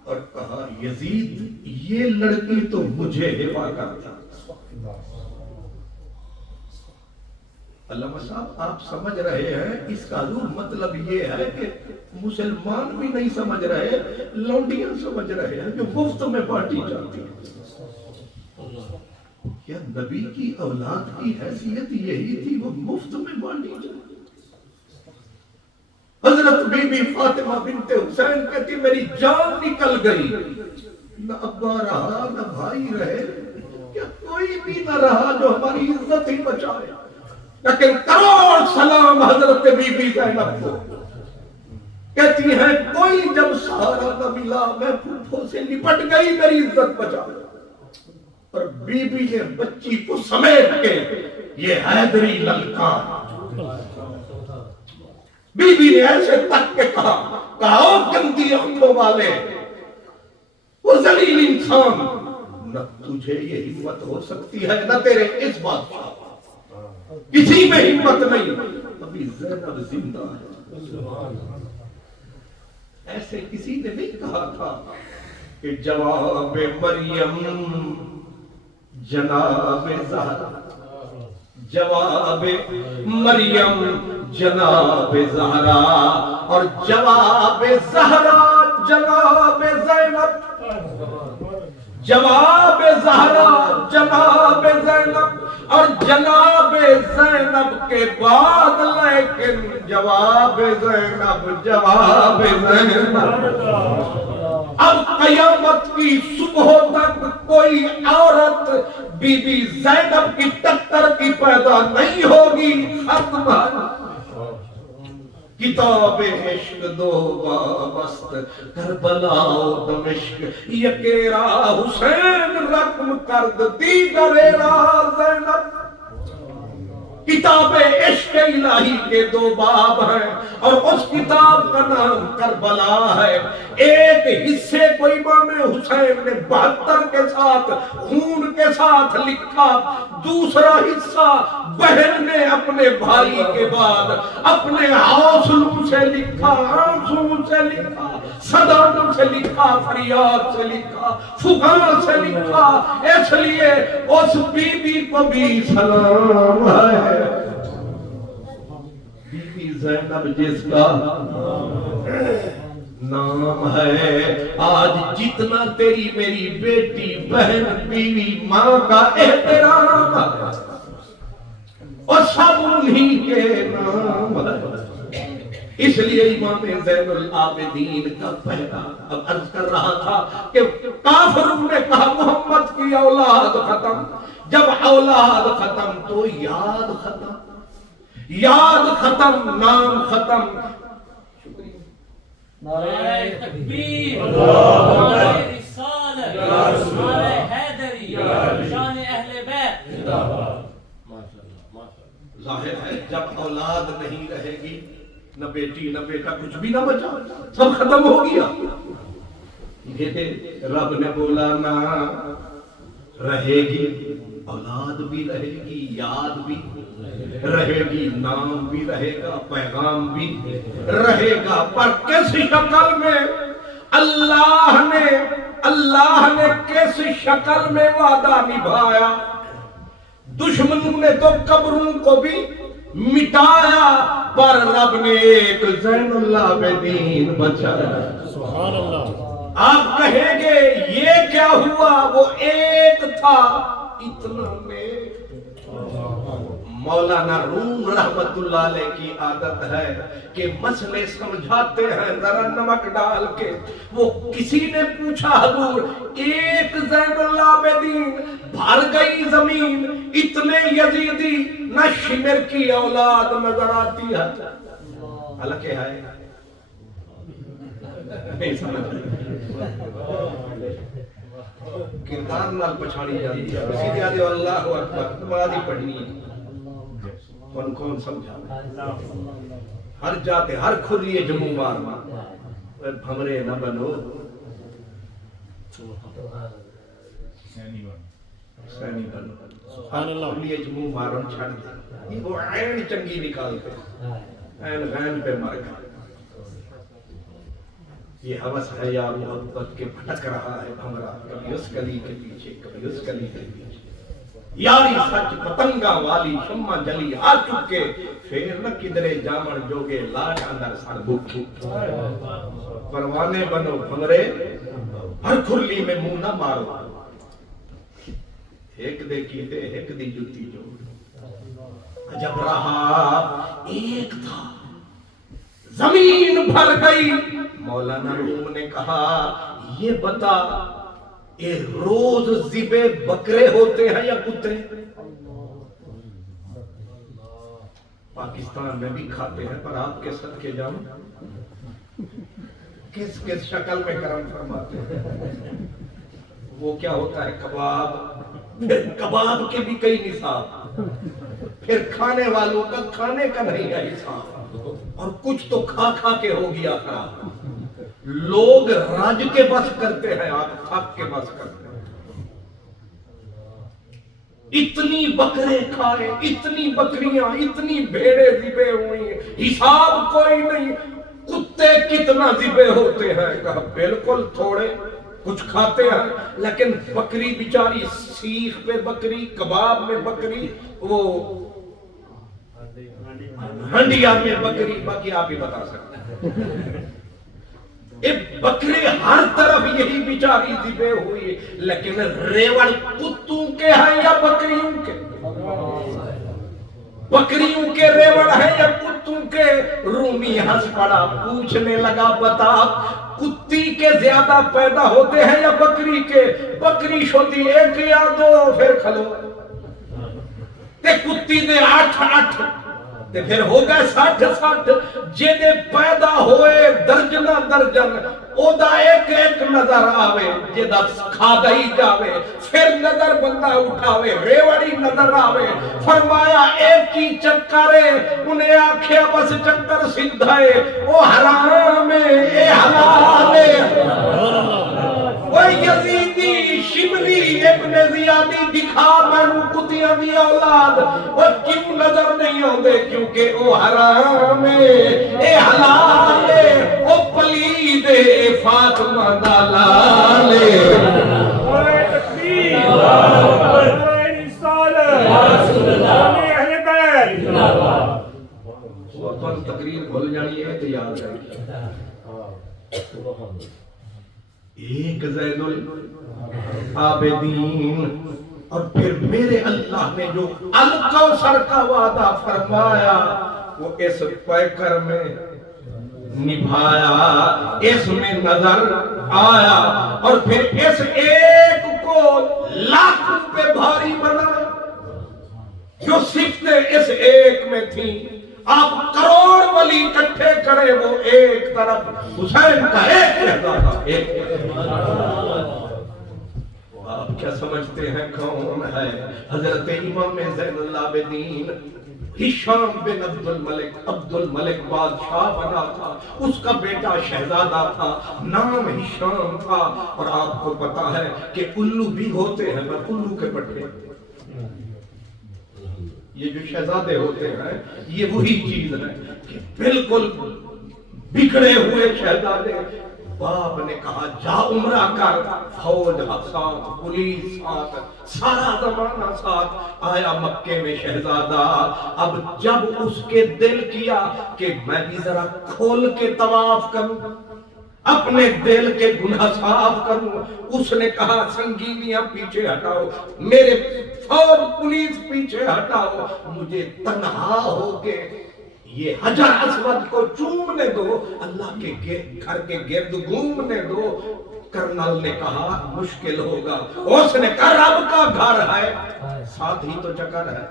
اور کہا یزید یہ لڑکی تو مجھے ہوا کرتا علامہ صاحب آپ سمجھ رہے ہیں اس کا ضرور مطلب یہ ہے کہ مسلمان بھی نہیں سمجھ رہے لونڈیاں سمجھ رہے ہیں جو مفت میں بانٹی جاتی ہے کیا نبی کی اولاد کی حیثیت یہی تھی وہ مفت میں بانٹی جاتی حضرت بی بی فاطمہ بنت حسین کہتی میری جان نکل گئی نہ ابا رہا نہ بھائی رہے کیا کوئی بھی نہ رہا جو ہماری عزت ہی بچائے لیکن کروڑ سلام حضرت بی بی زینب کو کہتی ہے کوئی جب سہارا نہ ملا میں پھوپھوں سے لپٹ گئی میری عزت بچا اور بی بی نے بچی کو سمیٹ کے یہ حیدری للکار بی بی نے ایسے تک کے کہا گندی آنکھوں والے وہ ذلیل انسان نہ تجھے یہ ہمت ہو سکتی ہے نہ تیرے اس بادشاہ کسی میں ہمت نہیں ابھی زینب زندہ ہے ایسے کسی نے نہیں کہا تھا کہ جواب مریم جناب زہرا، جواب مریم جناب زہرا، اور جواب زہرا جناب زینب، جواب زہرا جناب زینب، اور جناب زینب کے بعد لیکن جواب زینب جواب زینب۔ اب قیامت کی صبح تک کوئی عورت بی بی زینب کی ٹکر کی پیدا نہیں ہوگی، ختم ہے۔ کتاب عشق دو وابست کربلا و دمشق، یکیرا حسین رقم کرد دیگر را زینب۔ کتاب عشق الہی کے دو باب ہیں اور اس کتاب کا نام کربلا ہے۔ ایک حصے کو امام حسین نے 72 کے ساتھ خون کے ساتھ لکھا، دوسرا حصہ بہن نے اپنے بھائی کے بعد اپنے حوصلوں سے لکھا، آنسوں سے لکھا، صداوں سے لکھا، فریاد سے لکھا، فغان سے لکھا۔ اس لیے اس بی بی کو بھی سلام ہے، بی بی زینب جس کا نام ہے۔ آج جتنا تیری میری بیٹی بہن بیوی ماں کا احترام ہے، اور سب انہی کے نام ہے۔ اس لیے امام زین العابدین کا پہلا اب عرض کر رہا تھا کہ کافروں نے کہا محمد کی اولاد ختم، جب اولاد ختم تو یاد ختم، یاد ختم، نام ختم۔ نعرہ تکبیر، نعرہ رسالت، نعرہ حیدری، شان اہل بیت۔ ظاہر ہے جب اولاد نہیں رہے گی، نہ بیٹی نہ بیٹا کچھ بھی نہ بچا، سب ختم ہو گیا۔ یہ رب نے بولا نہ رہے گی، اولاد بھی رہے گی، یاد بھی رہے گی، نام بھی رہے گا، پیغام بھی رہے گا، پر کس شکل میں اللہ نے کس شکل میں وعدہ نبھایا۔ دشمنوں نے تو قبروں کو بھی مٹایا، پر رب نے ایک زین العابدین بچایا۔ سبحان اللہ۔ آپ کہیں گے یہ کیا ہوا؟ وہ ایک تھا اتنا میں۔ مولانا روم رحمت اللہ علیہ کی عادت ہے کہ مسئلے سمجھاتے ہیں ذرا نمک ڈال کے۔ وہ کسی نے پوچھا حضور ایک زین العابدین بھر گئی زمین، اتنے یزیدی، نہ شمر کی اولاد نظر آتی ہے۔ حالانکہ ہے نہیں سمجھ کردار نال پچھاڑی جاتی ہے، سیدھے آدھے اللہ اکبر نمازی پڑھنی ہے، کون سمجھا؟ ہر جاتے ہر کھلیے جموں مارنا، بھمرے نہ بنو، سینی بنو، سبحان اللہ۔ کھلیے جموں مارن چھڑ دے، وہ عین چنگی نکالتے، عین غین پہ مر گئے۔ یہ حوث ہے یا محبت کے بھٹک رہا ہے بھمرا، کبھی اس گلی کے پیچھے کبھی اس گلی کے پیچھے۔ یاری سچ پتنگا والی شمع جلی آ چکے، پھر نہ کدرے جامن جوگے لاٹ اندر سڑ بھوکے۔ پروانے بنو بھمرے، ہر کھرلی میں منہ نہ مارو، ایک دے کیتے ایک دی جتی جو۔ جب رہا ایک تھا زمین بھر گئی۔ مولانا روم نے کہا یہ بتا یہ روز ذبح بکرے ہوتے ہیں یا کتے؟ پاکستان میں بھی کھاتے ہیں، پر آپ کے صدقے جاؤں کس کس شکل میں کرم فرماتے ہیں۔ وہ کیا ہوتا ہے کباب، پھر کباب کے بھی کئی نصاب، پھر کھانے والوں کا کھانے کا نہیں ہے حساب، اور کچھ تو کھا کھا کے ہو گیا خراب۔ لوگ راج کے بس کرتے ہیں، آپ تھک کے بس کرتے ہیں۔ اتنی بکرے کھائے، اتنی بکریاں، اتنی بھیڑیں ذبح ہوئی، حساب کوئی نہیں۔ کتے کتنا ذبح ہوتے ہیں؟ کہا بالکل تھوڑے، کچھ کھاتے ہیں، لیکن بکری بیچاری سیخ پہ بکری، کباب میں بکری، وہ ہنڈیا میں بکری، باقی آپ ہی بتا سکتے ہیں۔ بکری ہر طرف یہی بیچاری ذبح ہوئی، لیکن ریوڑ کتوں کے ہیں یا بکریوں کے؟ بکریوں کے ریوڑ ہیں یا کتوں کے؟ رومی ہنس پڑا، پوچھنے لگا بتا کتی کے زیادہ پیدا ہوتے ہیں یا بکری کے؟ بکری شوتی ایک یا دو، پھر کھلو تے کتی دے 8 تے پھر ہو گئے 60 جے دے پیدا ہوئے درجنہ درجن، او دا ایک نظر آوے، جے دا کھا گئی جاوے، پھر نظر بندہ اٹھاوے، ریوڑی نظر آوے۔ فرمایا ایک ہی چکرے، انہیں آکھیا بس چکر سدھائے، او حرام ہے اے حلال ہے۔ وہ یزیدی شمری ابن زیادی دکھا مینوں کتیاں دی اولاد، وہ کیوں نظر نہیں آندے؟ کیونکہ او حرام ہے اے حلال ہے، او پلید ہے فاطمہ دا لال ہے۔ تکبیر، رسالت، اہل بیت، وہ تو تقریر بھول جانی ہے تو یاد ہے۔ ایک زین العابدین، اور پھر میرے اللہ نے جو الکوثر کا وعدہ فرمایا وہ اس پیکر میں نبھایا، اس میں نظر آیا، اور پھر اس ایک کو لاکھوں پہ بھاری بنایا۔ جو صفتیں اس ایک میں تھیں، آپ کروڑ ولی اکٹھے کرے، وہ ایک طرف حسین کا ایک کہتا تھا، ایک۔ آپ کیا سمجھتے ہیں کون ہے؟ حضرت امام زین العابدین ہشام بن عبد الملک بادشاہ بنا تھا، اس کا بیٹا شہزادہ تھا، نام ہشام تھا۔ اور آپ کو پتا ہے کہ الو بھی ہوتے ہیں، میں الو کے پٹھے، یہ جو شہزادے ہوتے ہیں یہ وہی چیز ہے کہ بالکل بگڑے ہوئے شہزادے۔ باپ نے کہا جا عمرہ کر، فوج ساتھ، پولیس ساتھ، سارا زمانہ ساتھ آیا مکے میں شہزادہ۔ اب جب اس کے دل کیا کہ میں بھی ذرا کھول کے طواف کروں، اپنے دل کے گناہ صاف کروں، اس نے کہا سنگینیاں پیچھے ہٹاؤ، میرے فوج پولیس پیچھے ہٹاؤ، مجھے تنہا ہو کے یہ حجر اسود کو چومنے دو، اللہ کے گھر کے گرد گھومنے دو۔ کرنل نے کہا مشکل ہوگا، اس نے کہا رب کا گھر ہے، ساتھ ہی تو چکر ہے۔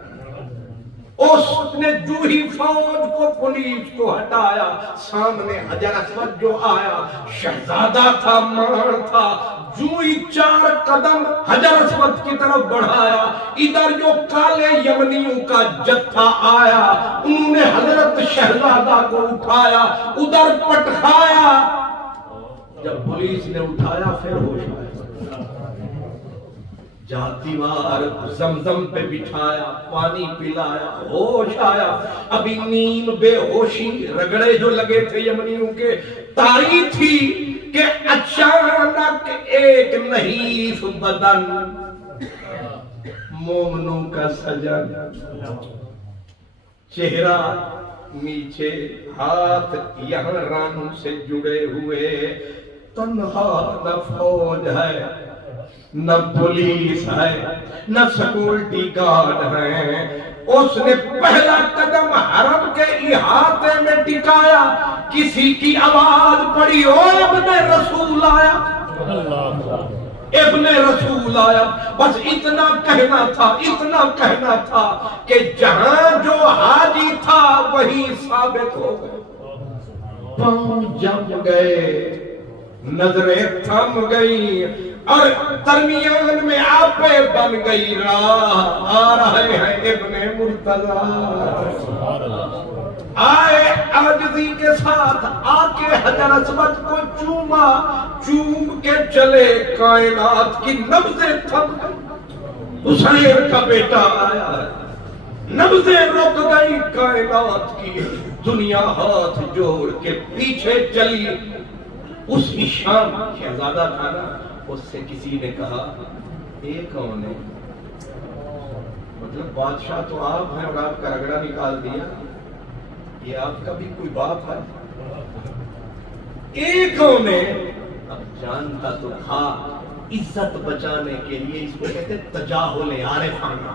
اس نے جو ہی فوج کو پولیس کو ہٹایا، سامنے حجر اسود جو آیا، شہزادہ تھا، مار تھا، جو ہی 4 قدم حجر اسود کی طرف بڑھایا، ادھر جو کالے یمنیوں کا جتھا آیا، انہوں نے حضرت شہزادہ کو اٹھایا، ادھر پٹخایا۔ جب پولیس نے اٹھایا پھر ہوش آیا، جہاں دیوار زمزم پہ بٹھایا، پانی پلایا، ہوش آیا۔ ابھی نیم بے ہوشی، رگڑے جو لگے تھے یمنیوں کے، تاری تھی کہ اچانک ایک نحیف بدن مومنوں کا سجا، چہرہ نیچے، ہاتھ یہاں رانوں سے جڑے ہوئے، تنہا، نہ فوج ہے، نہ پولیس ہے، نہ سیکورٹی گارڈ ہے۔ اس نے پہلا قدم حرم کے احاطے میں ٹکایا، کسی کی آواز پڑی، او ابن رسول آیا، ابن رسول آیا۔ بس اتنا کہنا تھا، اتنا کہنا تھا کہ جہاں جو حاجی تھا وہی ثابت ہو گئے، پاؤں جم گئے، نظریں تھم گئی، اور درمیان میں آپے بن گئی راہ۔ آ رہے ہیں ابن مرتضی، آئے عاجزی کے ساتھ، آ کے حجر اسود کو چوما، چوم کے چلے، کائنات کی نبضیں تھم گئی۔ حسین کا بیٹا آیا ہے، نبضیں رک گئی کائنات کی، دنیا ہاتھ جوڑ کے پیچھے چلی۔ اس کی شام شہزادہ تھا نا، اس سے کسی نے کہا یہ کون ہے؟ مطلب بادشاہ تو آپ ہیں اور آپ کا رگڑا نکال دیا، یہ آپ کا بھی کوئی باپ ہے؟ یہ کون ہے؟ اب جانتا تو تھا، عزت بچانے کے لیے اس کو کہتے تجاہل عارفانہ،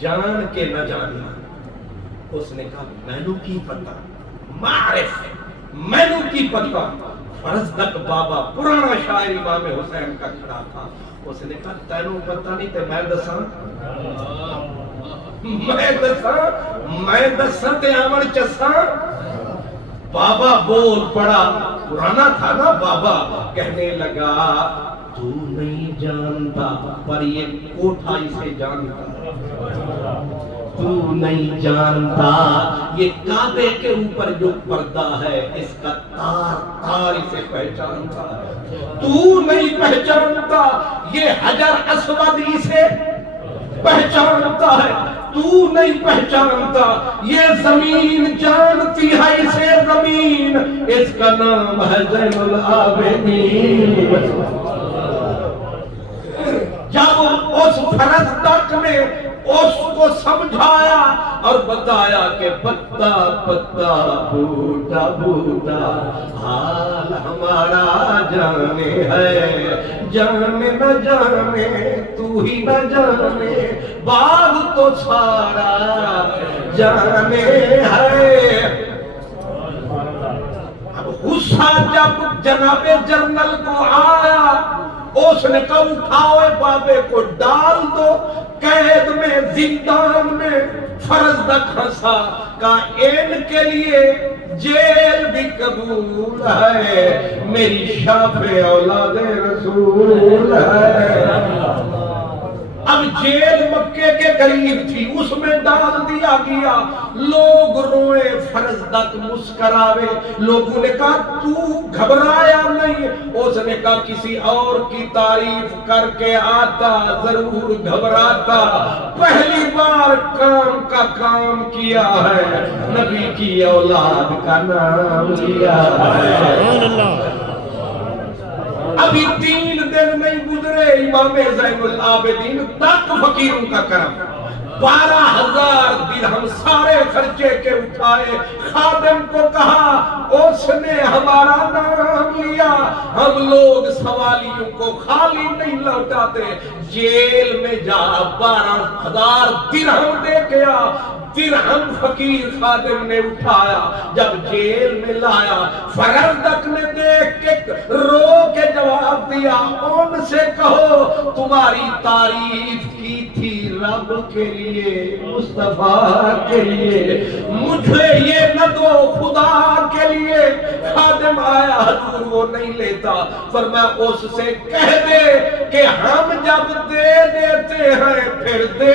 جان کے نہ جاننا۔ اس نے کہا مینو کی پتہ، معرف مینو کی پتہ۔ فرزدق بابا پرانا شاعر امام حسین کا کھڑا تھا، اس نے کہا تینوں پتہ نہیں تے میں دساں، میں دساں تے آمر چساں۔ بابا بول پڑا، پرانا تھا نا بابا، کہنے لگا تو نہیں جانتا پر یہ کوٹھا اسے جانتا، تو نہیں جانتا یہ کعبے کے اوپر جو پردہ ہے اس کا تار تار اسے پہچانتا ہے، تو نہیں پہچانتا یہ حجر اسود اسے پہچانتا ہے، تو نہیں پہچانتا یہ زمین جانتی ہے اسے زمین، اس کا نام ہے زین العابدین۔ جب اس فرزدق نے اس کو سمجھایا اور بتایا کہ پتا پتا بوٹا بوٹا حال ہمارا جانے ہے، جانے نہ جانے تو ہی نہ جانے، باغ تو سارا جانے ہے۔ اب غصہ جب جناب جنرل کو آیا، اس نے کہا اٹھاؤ بابے کو ڈال دو قید میں، زندان میں۔ فرزدق ہنسا، کہا ان کے لیے جیل بھی قبول ہے، میری شافع اولاد رسول ہے۔ اب جیل مکے کے قریب تھی، اس میں ڈال دیا گیا، لوگ روئے، فرزدق مسکراوے۔ لوگوں نے کہا تو گھبرایا نہیں، اس نے کہا کسی اور کی تعریف کر کے آتا ضرور گھبراتا، پہلی بار کام کا کام کیا ہے، نبی کی اولاد کا نام لیا ہے۔ سبحان اللہ۔ ابھی 3 دن نہیں گزرے امام زین العابدین تک فقیروں کا کرم، 12,000 درہم سارے خرچے کے اٹھائے، خادم کو کہا اس نے ہمارا نام لیا، ہم لوگ سوالیوں کو خالی نہیں لوٹاتے، جیل میں جا 12,000 درہم دے گیا۔ درہم فقیر خادم نے اٹھایا، جب جیل میں لایا، فرزدق نے دیکھ کے رو کے جواب دیا، ان سے کہو تمہاری تعریف کی تھی رب کے لیے، مصطفیٰ کے لیے، مجھے یہ نہ دو خدا کے لیے۔ خادم آیا، حضور وہ نہیں لیتا، فرمایا اس سے کہہ دے کہ ہم جب دے دیتے ہیں پھر دے۔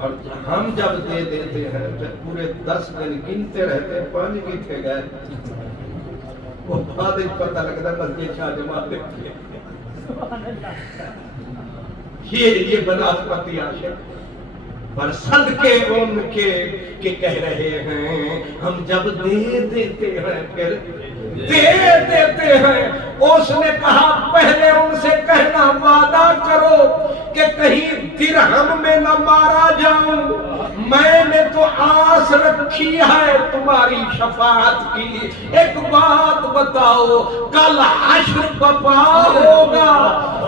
اور ہم جب دے دیتے ہیں جب پورے 10 دن گنتے رہتے، 5 بھی تھے گئے، وہ بعد ہی پتہ لگتا مسجد شاہ جماعت دیکھتے یہ بناسپتی عاشق پر صدقے ان کے کہ کہہ رہے ہیں ہم جب دے دیتے ہیں پھر دے دیتے ہیں۔ اس نے کہا پہلے ان سے کہنا وعدہ کرو کہ کہیں درہم میں نہ مارا جاؤں، میں نے تو آس رکھی ہے تمہاری شفاعت کی۔ ایک بات بتاؤ، کل حشر بپا ہوگا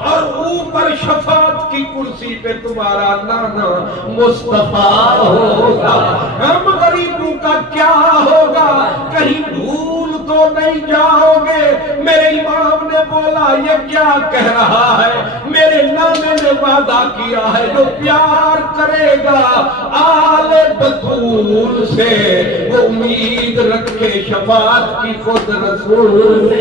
اور اوپر شفاعت کی کرسی پہ تمہارا نانا مصطفیٰ ہوگا، ہم غریبوں کا کیا ہوگا؟ کہیں بھول تو نہیں جاؤ گے؟ میرے امام نے بولا یہ کیا کہہ رہا ہے؟ میرے نانے نے وعدہ کیا ہے جو پیار کرے گا آل بطول سے وہ امید رکھے شفاعت کی خود رسول سے۔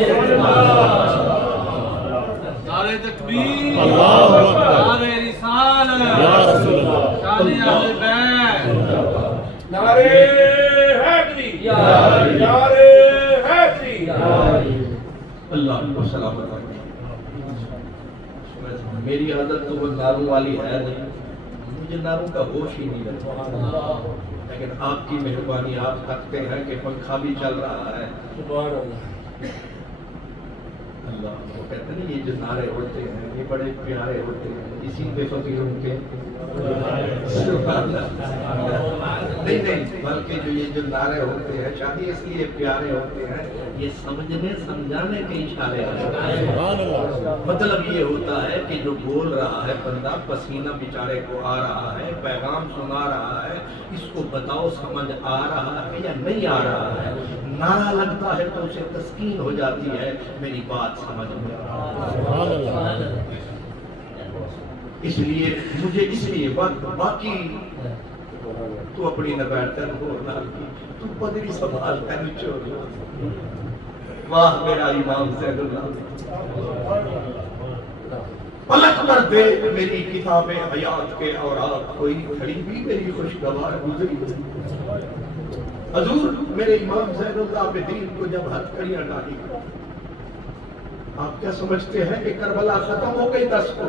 نعرہ تکبیر، اللہ اکبر، نعرہ رسالت، یا رسول اللہ، شان اہل بیت، نعرے حیدری، نعرے حیدری۔ اللہ کو سلامت رکھے۔ میری عادت تو وہ ناروں والی ہے نہیں، مجھے ناروں کا ہوش ہی نہیں لگتا، لیکن آپ کی مہربانی، آپ تکتے ہیں کہ پنکھا بھی چل رہا ہے۔ اللہ وہ کہتے ہیں یہ جو نعرے ہوتے ہیں یہ بڑے پیارے ہوتے ہیں، اسی بے فقیروں کے نہیں بلکہ جو یہ جو نعرے ہوتے ہیں شادی اس لیے پیارے ہوتے ہیں، یہ سمجھنے سمجھانے کے اشارے ہیں۔ مطلب یہ ہوتا ہے کہ جو بول رہا ہے بندہ، پسینہ بیچارے کو آ رہا ہے، پیغام سنا رہا ہے، اس کو بتاؤ سمجھ آ رہا ہے یا نہیں آ رہا ہے۔ نعرہ لگتا ہے تو اسے تسکین ہو جاتی ہے، میری بات سمجھ میں اس لیے مجھے اس لیے باقی تو اپنی نبیرتن ہو اللہ کی، تو پدری سنبھال کر نچوڑ۔ واہ میرا امام زین اللہ، پلک پر دے میری کتاب حیات کے اوراق، کوئی کھڑی بھی میری خوشگوار گزری۔ حضور میرے امام زین العابدین کو جب ہتھکڑیاں ڈالی، آپ کیا سمجھتے ہیں کہ کربلا ختم ہو گئی؟ 10 کو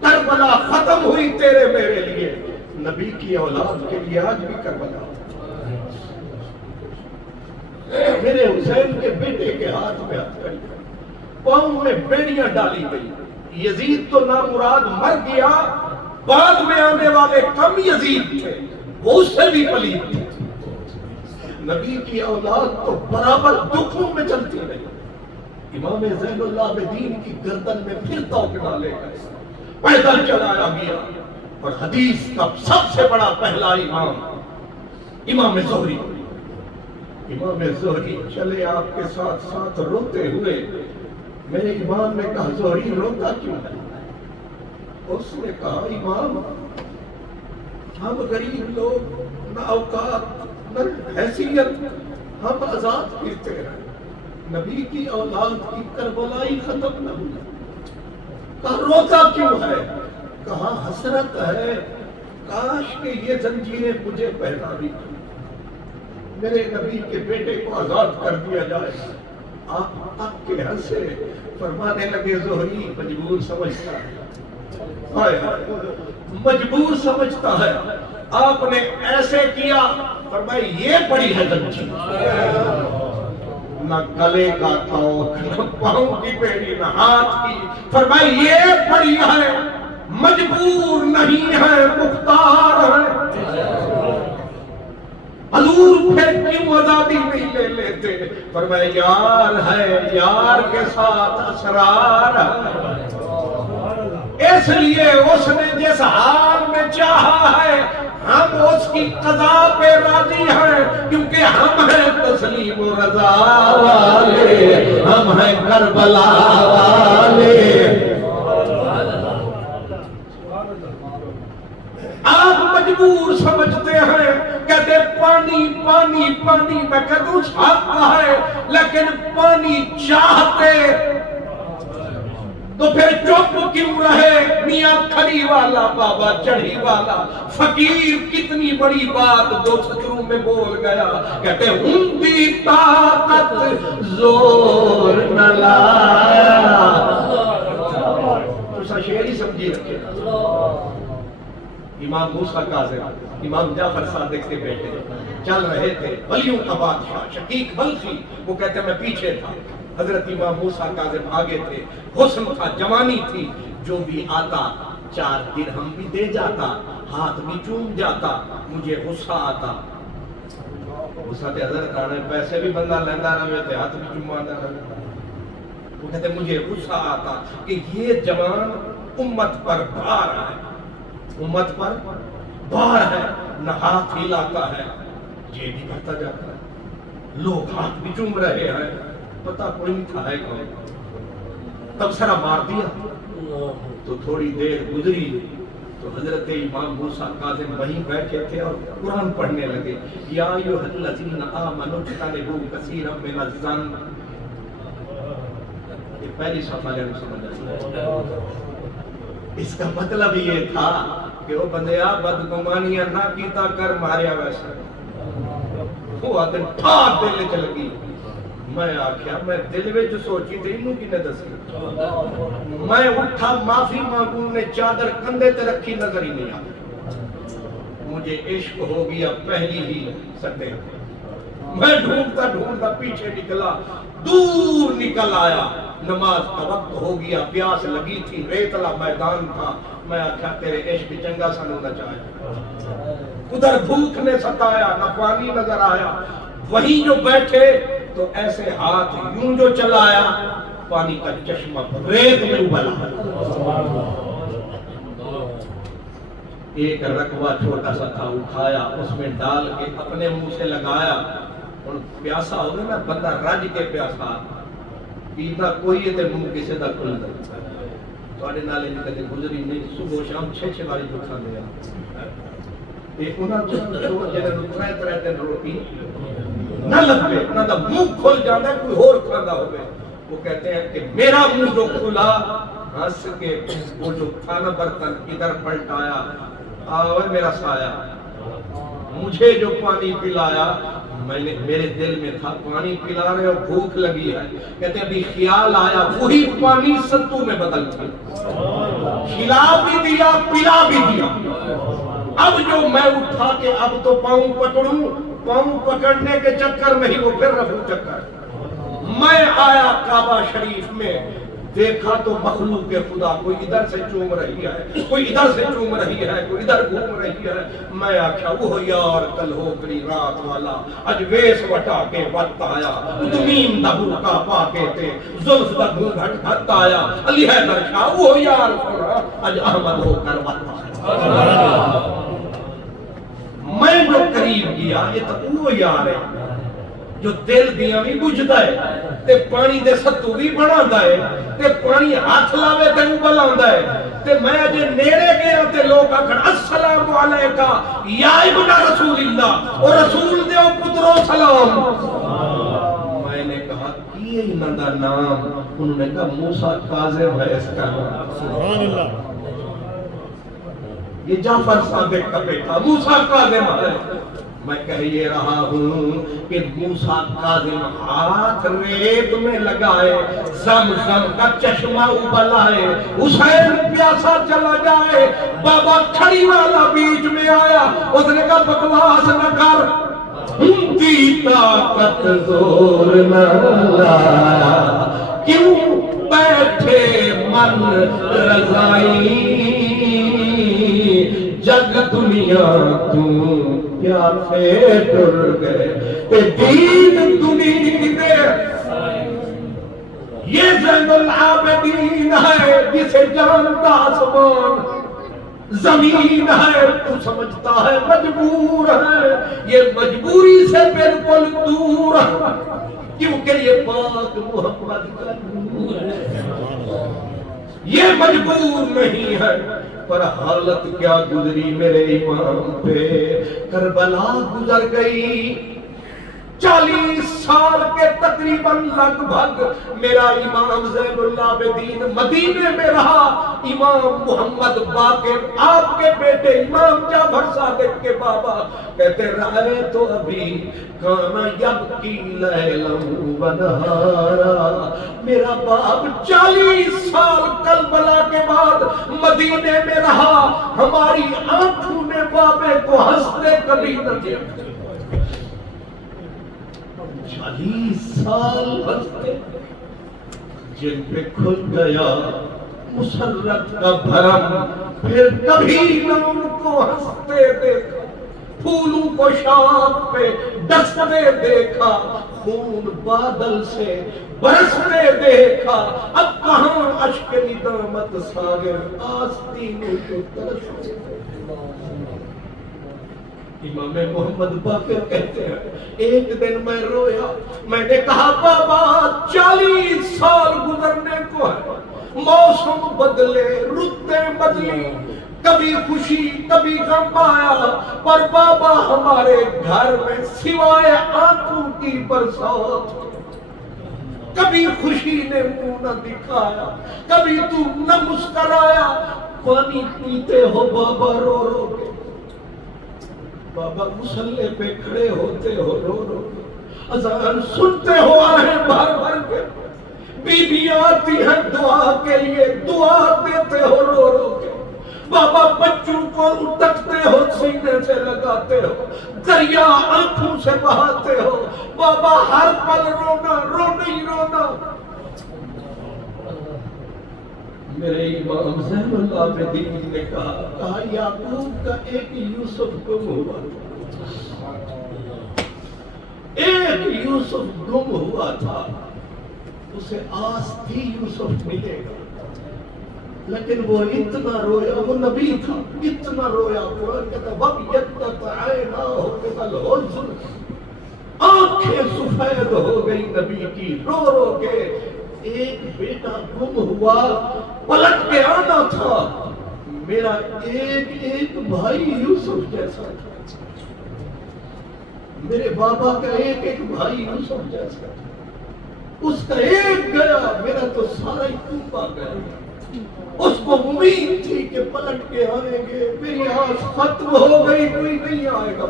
کربلا ختم ہوئی تیرے میرے لیے، نبی کی اولاد کے لیے آج بھی کربلا۔ میرے حسین کے بیٹے کے ہاتھ میں ہتھکڑی، پاؤں میں بیڑیاں ڈالی گئی۔ یزید تو نامراد مر گیا، بعد میں آنے والے کم یزید تھے، وہ اس سے بھی پلید تھے۔ نبی کی اولاد تو برابر دکھوں میں چلتی رہی۔ امام زین العابدین کی گردن میں پھر توق ڈالے گئے، پیدل چلایا گیا، اور حدیث کا سب سے بڑا پہلا امام امام زہری، امام زہری چلے آپ کے ساتھ ساتھ روتے ہوئے۔ میرے امام نے کہا زہری روتا کیوں ہے؟ اس نے کہا امام ہم غریب لوگ، نہ اوقات نہ حیثیت، ہم آزاد پھرتے رہے، نبی کی اولاد کی کربلائی ختم نہ ہوئی۔ کہا روتا کیوں ہے؟ کہا حسرت ہے، کاش کہ یہ زنجیریں مجھے پہنا دی، میرے نبی کے بیٹے کو آزاد کر دیا جائے۔ آپ کے ہنسے، فرمانے لگے زہری مجبور سمجھتا ہے، مجبور سمجھتا ہے، آپ نے ایسے کیا، فرمایا یہ بڑی ہے زنجیر، نہ گلے کا توق، نہ پاؤں کی بیڑی، نہ ہاتھ کی، فرمایا یہ بڑی ہے، مجبور نہیں ہے، مختار ہے۔ حضور پھر کیوں آزادی نہیں لے لیتے؟ فرمایا یار ہے، یار کے ساتھ اسرار ہے، اس لیے اس نے جس حال میں چاہا ہے ہم اس کی قضا پہ راضی ہیں، کیونکہ ہم ہیں تسلیم و رضا والے، ہم ہیں کربلا والے۔ آپ مجبور سمجھتے ہیں، کہتے پانی پانی پانی، میں کہتا ہوں حق ہے، لیکن پانی چاہتے تو پھر چپ کیوں رہے؟ میاں کھڑی والا بابا چڑھی والا، فقیر کتنی بڑی بات 2 سطروں میں بول گیا، کہتے ہندی طاقت زور نہ لایا۔ تو شعر ہی سمجھی رکھے۔ امام موسیٰ کاظم، امام جعفر صادق کے بیٹے چل رہے تھے، ولیوں کا بادشاہ شقیق بلخی، وہ کہتے میں پیچھے تھا، حضرت امام موسیٰ کاظم آگے تھے، حسن تھا، جوانی تھی، جو بھی آتا 4 درہم بھی دے جاتا، ہاتھ بھی چوم جاتا، مجھے غصہ آتا۔ غصہ تے حضرت آنے پیسے بھی بندہ لیندہ رہے تھے، ہاتھ بھی چوماتا رہے۔ وہ کہتے مجھے غصہ آتا کہ یہ جوان امت پر بھار ہے، امت پر بار ہے، نہ ہاتھ ہلاتا ہے، یہ بھی بڑھتا جاتا ہے، لوگ ہاتھ بھی چوم رہے ہیں، پتہ کوئی نہیں تھا ہے کون۔ تبصرہ مار دیا تو تھوڑی دیر گزری تو حضرت امام موسیٰ کاظم وہیں بیٹھے تھے اور قرآن پڑھنے لگے، یا ایھا الذین آمنوا اجتنبوا کثیرا من الظن۔ یہ پہلی صفحہ جب سمجھ آئی، اس کا مطلب یہ تھا کہ وہ بندیا بدگمانیاں نہ کیتا کر ماریا ویسا، وہ آدھے ٹھاک دل چل گئی، میں آخیا میں دل میں جو سوچی تھی انہوں کی نے دسی میں اٹھا معافی مانگوں نے چادر کندھے تے رکھی نظر ہی نہیں آئی مجھے عشق ہو گیا پہلی ہی سٹے میں ڈھونڈتا پیچھے نکلا دور نکل آیا نماز کا وقت ہو گیا پیاس لگی تھی ریتلا میدان تھا میں آخیا تیرے عشق چنگا سن ہونا چاہے ادھر بھوک نے ستایا نہ پانی نظر آیا وہیں جو بیٹھے تو ایسے ہاتھ یوں جو چلایا پانی کا چشمہ ریت میں ابلا ایک رقبہ چھوٹا سا تھا اٹھایا اس میں ڈال کے اپنے منہ سے لگایا اور پیاسا ہو گیا نا بندہ رج کے پیاسا پیتا کوئی ہے تے منہ کسے دا کھل دا تواڈے نال نہیں کدی گزری نہیں صبح شام 6 باری جو کھاندے ہیں ایک انہاں تو جڑے ترے دن روٹی نہ لگے نہ دا منہ کھل جاندا کوئی اور کھاندا ہوے وہ کہتے ہیں کہ میرا منہ جو کھلا ہنس کے وہ جو کھانا برتن ادھر پلٹایا آوے میرا سایہ مجھے جو پانی پلایا میں نے میرے دل میں تھا پانی پلا رہے اور بھوک لگی ہے کہتے ابھی خیال آیا وہی پانی ستو میں بدل گیا کھلا بھی دیا پلا بھی دیا اب جو میں اٹھا کے اب تو پاؤں پکڑوں پاؤں پکڑنے کے چکر میں ہی وہ پھر رفو چکر میں آیا کعبہ شریف میں دیکھا تو مخلوق خدا کوئی ادھر سے چوم رہی ہے کوئی ادھر سے چوم رہی ہے کوئی ادھر گھوم رہی ہے میں آکھا وہ یار کل ہو کری رات والا اج ویس وٹا کے وقت آیا تمیم دا برکا پا کے تے زلف دا گھونگھٹ ہٹ آیا علی حیدر شاہ وہ یار سونا اج احمد ہو کر وقت آیا میں جو قریب گیا یہ تو وہ یار ہے جو دل دیاں بھی بجھدا ہے تے پانی دے ستو بھی بنادا ہے تے پانی ہاتھ لاوے تے ابل آندا ہے تے میں اجے نیڑے گیا تے لوگ آکھن السلام علیکا یا ابن رسول اللہ اور رسول دیو پترو سلام میں نے کہا کی ہے انہاں دا نام انہوں نے کہا موسیٰ کاظم ہے اس کا سبحان اللہ یہ جعفر صادق کا بیٹا موسیٰ کاظم ہے میں کہہ یہ رہا ہوں کہ موسیٰ کاظم ہاتھ ریت میں لگائے زمزم کا چشمہ ابل آئے حسین پیاسا چلا جائے بابا کھڑی والا بیچ میں آیا اس نے کہا بکواس نہ کر دی طاقت زور نہ لایا کیوں بیٹھے من رضائی جگ دنیا تم کیا سے ٹر گئے کہ دین دنیا یہ زین العابدین ہے جسے جانتا آسمان زمین ہے تو سمجھتا ہے مجبور ہے یہ مجبوری سے بالکل دور ہے کیونکہ یہ پاک محمد کا نور ہے یہ مجبور نہیں ہے پر حالت کیا گزری میرے امام پہ کربلا گزر گئی 40 سال کے تقریباً لگ بھگ میرا امام زین العابدین مدینے میں رہا امام محمد باقر آپ کے بیٹے امام جعفر صادق کے بابا کہتے رہے تو ابھی کانا یبکی لیلم و نہارا میرا باپ 40 سال کربلا کے بعد مدینے میں رہا ہماری آنکھوں نے بابے کو ہنستے کبھی نہ دیکھا 40 سال ہنستے جن پہ کھل گیا مسرت کا بھرم پھر کبھی نہ ان کو ہنستے دیکھا پھولوں کو شاخ پہ ڈستے دیکھا خون بادل سے برستے دیکھا اب کہاں اشک ندامت ساغر آستینوں کو ترستے امام محمد باقر کہتے ہیں ایک دن میں رویا میں نے کہا بابا 40 سال گزرنے کو ہے موسم بدلے رتیں بدلی کبھی خوشی کبھی غم آیا پر بابا ہمارے گھر میں سوائے آنکھوں کی برسات کبھی خوشی نے منہ نہ دکھایا کبھی تو نہ مسکرایا پانی پیتے ہو بابا رو رو کے بابا مصلے پہ کھڑے ہوتے ہو رو رو اذان سنتے ہو آہیں بھر بھر کے، بیویاں آتی ہیں دعا کے لیے، دعا دیتے ہو رو رو کے، بابا بچوں کو اٹکتے ہو سینے سے لگاتے ہو، دریا آنکھوں سے بہاتے ہو، بابا ہر پل رونا، رونا ہی رونا۔ میرے امام زین العابدین نے کہا یعقوب کا ایک یوسف گم ہوا، ایک یوسف گم ہوا تھا، اسے آس تھی یوسف ملے گا، لیکن وہ اتنا رویا، وہ نبی تھا، اتنا رویا، قرآن کہتا ہے وَبْيَضَّتْ عَيْنَاهُ مِنَ الْحُزْنِ، آنکھیں سفید ہو گئی نبی کی رو رو کے۔ ایک بیٹا گم ہوا، پلٹ کے آنا تھا، میرا ایک ایک بھائی یوسف جیسا تھا، میرے بابا کا ایک ایک بھائی یوسف جیسا تھا، اس کا ایک گیا، میرا تو سارا ہی ٹوٹا گیا۔ اس کو امید تھی کہ پلٹ کے آئیں گے، میری آس ختم ہو گئی، کوئی نہیں آئے گا،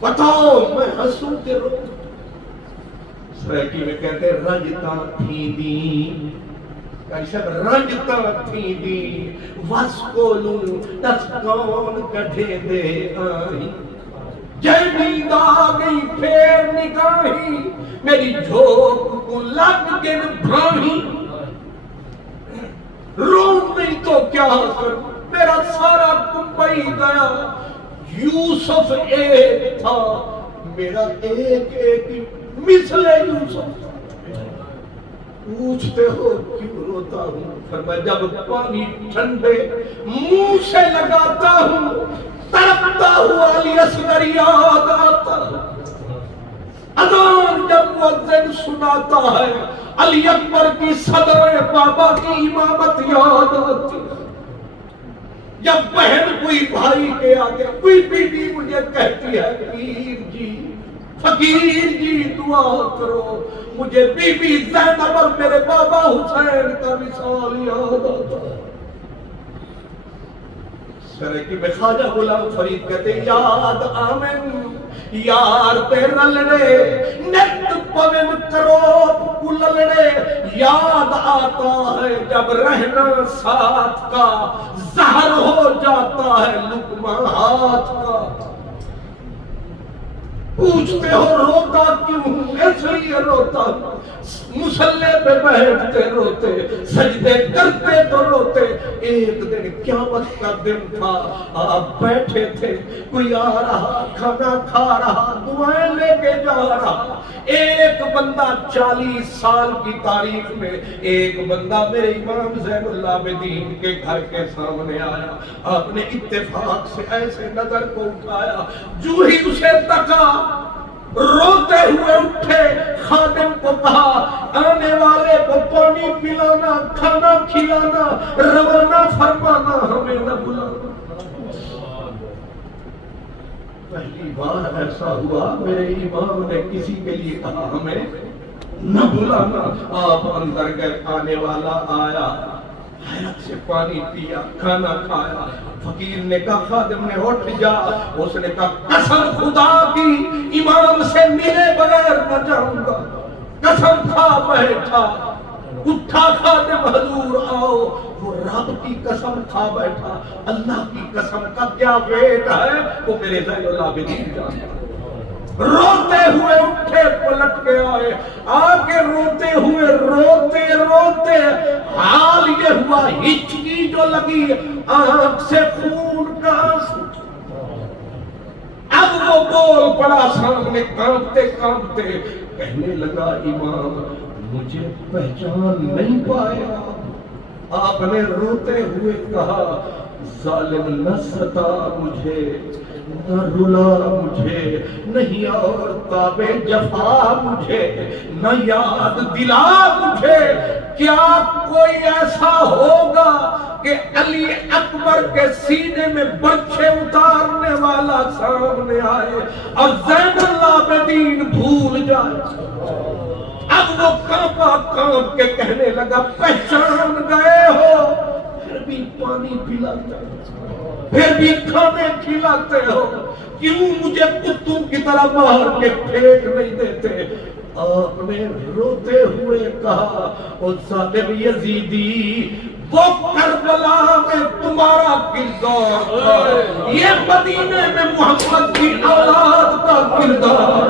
بتاؤ میں ہنسوں کے رو۔ سرائکی میں کہتے ہیں رنجتا تھی دی، کیسب رنجتا تھی دی، وس کو لوں دس کون کڑھے دے آئی، جے نیند آ گئی پھر نگاہی، میری جھوک کو لگ گن بھائی، روم نہیں تو کیا کر، میرا سارا کمبئی گیا، یوسف ایک تھا، میرا ایک ایک مثل یوسف۔ پوچھتے ہو کیوں روتا ہوں، فرمایا جب پانی ٹھنڈے منہ سے لگاتا ہوں، تڑپتا ہوا علی اصغر یاد آتا ہے، اذان جب مؤذن سناتا ہے، علی اکبر کی صدر بابا کی امامت یاد آتی ہے، جب بہن کوئی بھائی کے آگے، کوئی بیٹی مجھے کہتی ہے پیر جی فقیر جی دعا کرو، مجھے بی بی زینب اور میرے بابا حسین کا مثال یاد آتا ہے۔ سرکی میں خواجہ غلام فرید کہتے یاد آمن یار تے رلڑے، نت پون کروپ کلڑے، یاد آتا ہے جب رہنا ساتھ کا، زہر ہو جاتا ہے لقمہ ہاتھ کا۔ پوچھتے ہو روتا کیوں، اس لیے روتا ہوں، مصلی پہ بیٹھتے روتے، سجدے کرتے تو روتے۔ ایک دن قیامت کا دن تھا، آپ بیٹھے تھے، کوئی آ رہا کھانا کھا رہا، دعائیں لے کے جا رہا، ایک بندہ 40 سال کی تاریخ میں ایک بندہ میرے امام زین العابدین کے گھر کے سامنے آیا، آپ نے اتفاق سے ایسے نظر کو اٹھایا، جو ہی اسے تکا، روتے ہوئے اٹھے، خادم کو کہا آنے والے کو پانی پلانا، کھانا کھلانا، روانہ فرمانا، ہمیں نہ بلانا۔ پہلی بار ایسا ہوا میرے امام نے کسی کے لیے کہا ہمیں نہ بلانا۔ آپ اندر گئے، آنے والا آیا، حیرت سے پانی پیا، کھانا کھایا، فقیر نے کہا خادم نے اٹھ جا، اس نے کہا قسم خدا کی امام سے ملے بغیر نہ جاؤں گا، قسم کھا بیٹھا، اٹھا خادم حضور آؤ، وہ رب کی قسم کھا بیٹھا، اللہ کی قسم کا کیا ویٹ ہے وہ میرے زین العابدین جانتا۔ روتے ہوئے اٹھے، پلٹ کے آئے، آگے روتے ہوئے روتے روتے حال یہ ہوا، ہچکی جو لگی آنکھ سے خون کا آنسو۔ اب وہ بول پڑا سامنے کانپتے کانپتے، کہنے لگا امام مجھے پہچان نہیں پایا۔ آپ نے روتے ہوئے کہا ظالم نہ ستا مجھے، نہ رلا مجھے، نہیں اور تاب جفا مجھے، نہ یاد دلا مجھے، کیا کوئی ایسا ہوگا کہ علی اکبر کے سینے میں برچھے اتارنے والا سامنے آئے اور زین العابدین بھول جائے؟ اب وہ کانپا کانپ کے کہنے لگا پہچان گئے ہو، پھر بھی پانی پلاتے ہو، پھر بھی کھانے کھلاتے ہو، کیوں مجھے کتوں کی طرح مار کے پھینک نہیں دیتے؟ آپ نے روتے ہوئے کہا او ظالم یزیدی، وہ کربلا میں تمہارا کردار تھا، یہ مدینے میں محمد کی اولاد کا کردار۔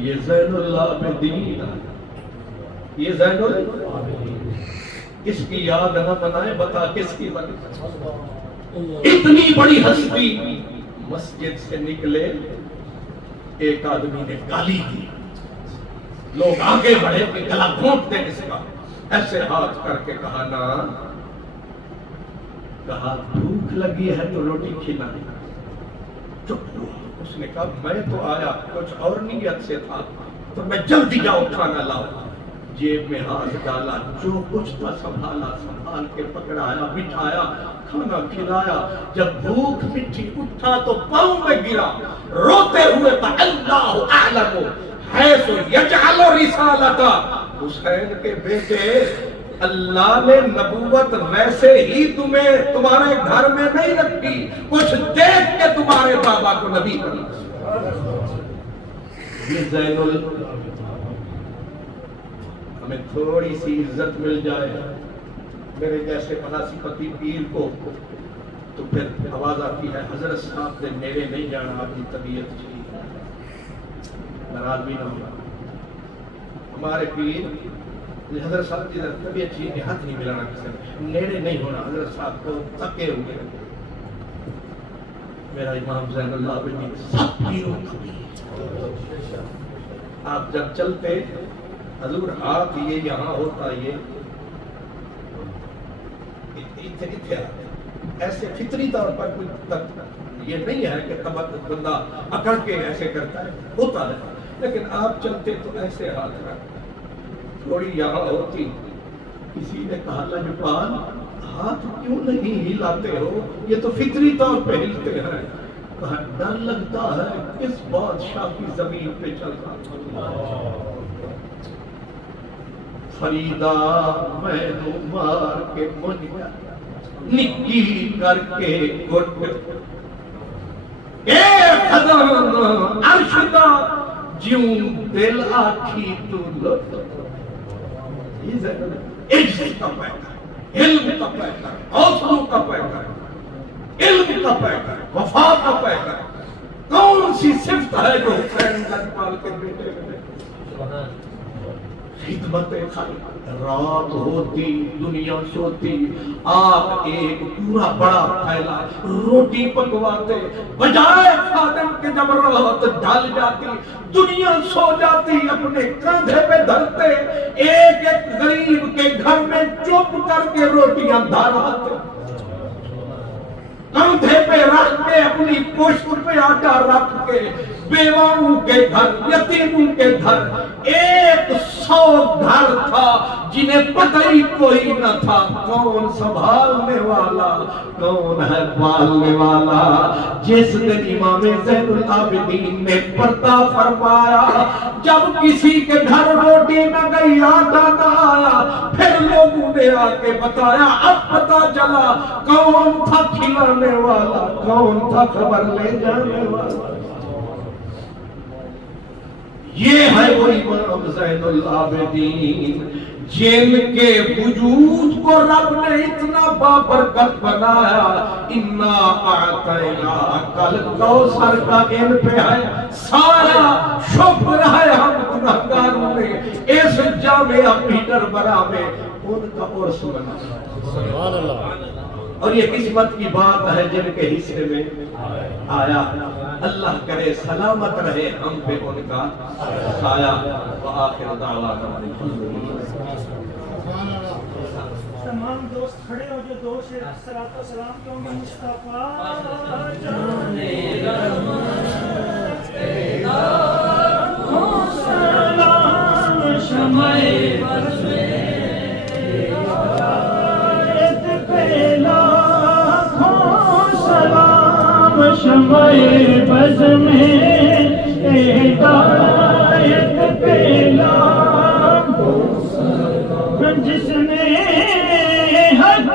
یہ زین العابدین، یہ زین العابدین، کس کی یاد نہ منائے؟ بتا کس کی بنائے؟ اتنی بڑی ہستی مسجد سے نکلے، ایک آدمی نے گالی دی، لوگ آگے بڑھے کہ گلا گھونٹ دے اس کا، ایسے ہاتھ کر کے کہا نا، کہا بھوک لگی ہے تو روٹی کھلانی۔ چپ ہوا، اس نے کہا میں تو آیا کچھ اور نیت سے تھا تو میں جلدی جاؤ کھانا لاؤ۔ جیب میں ہاتھ ڈالا، جو کچھ تھا سنبھالا، سنبھال کے پکڑایا، بٹھایا، کھانا کھلایا۔ جب بھوک مٹھی اٹھا تو پاؤں میں گرا، روتے ہوئے کہا اللہ اعلم حیث یجعل رسالتا، حسین کے بیٹے اللہ نے نبوت ویسے ہی تمہیں تمہارے گھر میں نہیں رکھی، کچھ دیکھ کے تمہارے بابا کو نبی بنا۔ یہ زین ہمیں تھوڑی سی عزت مل جائے میرے جیسے مناسبتی پیر کو تو پھر آواز آتی ہے حضرت صاحب نے میرے نہیں جانا، آپ کی طبیعت ٹھیک ہے، ناراض بھی نہ ہوگا۔ ہمارے پیر حضرت صاحب کی طبیعت ٹھیک ہے، ہاتھ نہیں ملانا کسی نے، نیڑے نہیں ہونا، حضرت صاحب کو تھکے ہوئے۔ میرا امام زین العابدین سب پیروں کا پیر، آپ جب چلتے حضور ہاتھ یہ یہاں ہوتا، یہ ایسے فطری طور پر کوئی یہ نہیں ہے کہ بندہ اکڑ کے ایسے کرتا ہے، ہوتا ہے، لیکن آپ چلتے تو ایسے ہاتھ رکھتے، تھوڑی یہاں ہوتی۔ کسی نے کہا لجپال ہاتھ کیوں نہیں ہلاتے ہو؟ یہ تو فطری طور پہ ہلتے ہیں۔ کہا ڈر لگتا ہے کس بادشاہ کی زمین پہ چل رہا۔ فریدا میں نو مار کے منیا نکی کر کے گھٹ، اے خزانہ ارشدہ جیوں دل آکھی تو لٹ۔ یہ ضرور عجز کا پیکر، علم کا پیکر، حوصلوں کا پیکر، علم کا پیکر، وفا کا پیکر۔ کون سی صفت ہے جو حسین لجپال کے بیٹے میں؟ خدمت خلق، رات ہوتی دنیا سوتی، آپ ایک پورا بڑا پھیلا روٹی پکواتے، بجائے خادم کے جب رات ڈھل جاتی دنیا سو جاتی، اپنے کندھے پہ دھرتے، ایک ایک غریب کے گھر میں چپ کر کے روٹیاں دھراتے، کندھے پہ رکھ کے اپنی پشت پہ آٹا رکھ کے بیواؤں کے گھر، یتیموں کے گھر، 100 گھر تھا جنہیں پتہ ہی کوئی نہ تھا کون سنبھالنے والا، کون ہے پالنے والا۔ جس دن امام زین العابدین نے پردہ فرمایا، جب کسی کے گھر روٹی نہ گئی، آٹا نہ آیا، پھر لوگوں نے آ کے بتایا، اب پتہ چلا کون تھا کھلانے والا، کون تھا خبر لے جانے والا۔ یہ ہے وہ امام زین العابدین جن کے وجود کو رب نے اتنا بابرکت بنایا۔ انا اعطینا کل کوثر کا ان پہ ہے سارا شکر ہے ہم گنہگاروں نے اس جامعہ پیٹر برا میں ان کا عرس منا۔ سبحان اللہ۔ اور یہ قسمت کی بات ہے جن کے حصے میں آیا۔ اللہ کرے سلامت رہے ہم پہ ان کا سایہ۔ وآخر دعوانا تمام دوست کھڑے ہو جو دو سے صلاۃ و سلام کہوں گے مصطفیٰ جانے سلام شمع بز میں ہدایت پہلا سلام شمع بز میں ہدایت پہلا جس نے حق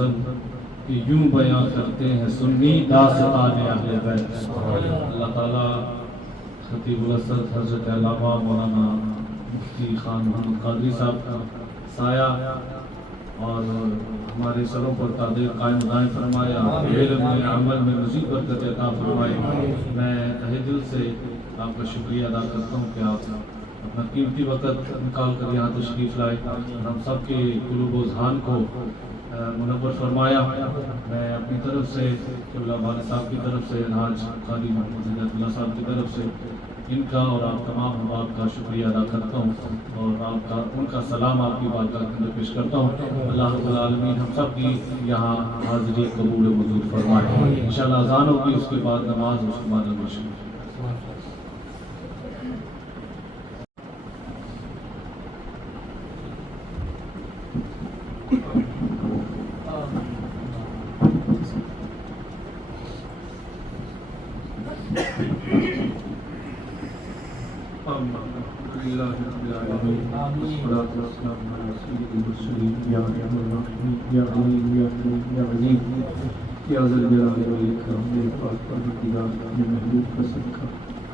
حسن کہ یوں بیان کرتے ہیں سنی داستان اہل بیت. اللہ تعالیٰ خطیب الاسد حضرت علامہ مولانا مفتی خان محمد قادری صاحب کا سایہ اور ہمارے سروں پر تعدیر قائم دائم فرمایا، علم میں عمل میں مزید برکت عطا فرمائے. میں تہہ دل سے آپ کا شکریہ ادا کرتا ہوں کہ آپ اپنا قیمتی وقت نکال کر یہاں تشریف لائے اور ہم سب کے قلوب و اذہان کو منور فرمایا. میں اپنی طرف سے قبلہ بانی صاحب کی طرف سے الحاج قاری محمد ہدایت اللہ صاحب کی طرف سے ان کا اور آپ تمام احباب کا شکریہ ادا کرتا ہوں اور ان کا سلام آپ کی بارگاہ کے اندر پیش کرتا ہوں. اللہ رب العالمین ہم سب کی یہاں حاضری قبول و منظور فرمائے. انشاءاللہ اذان ہوگی، اس کے بعد نماز، اس کے بعد نماز.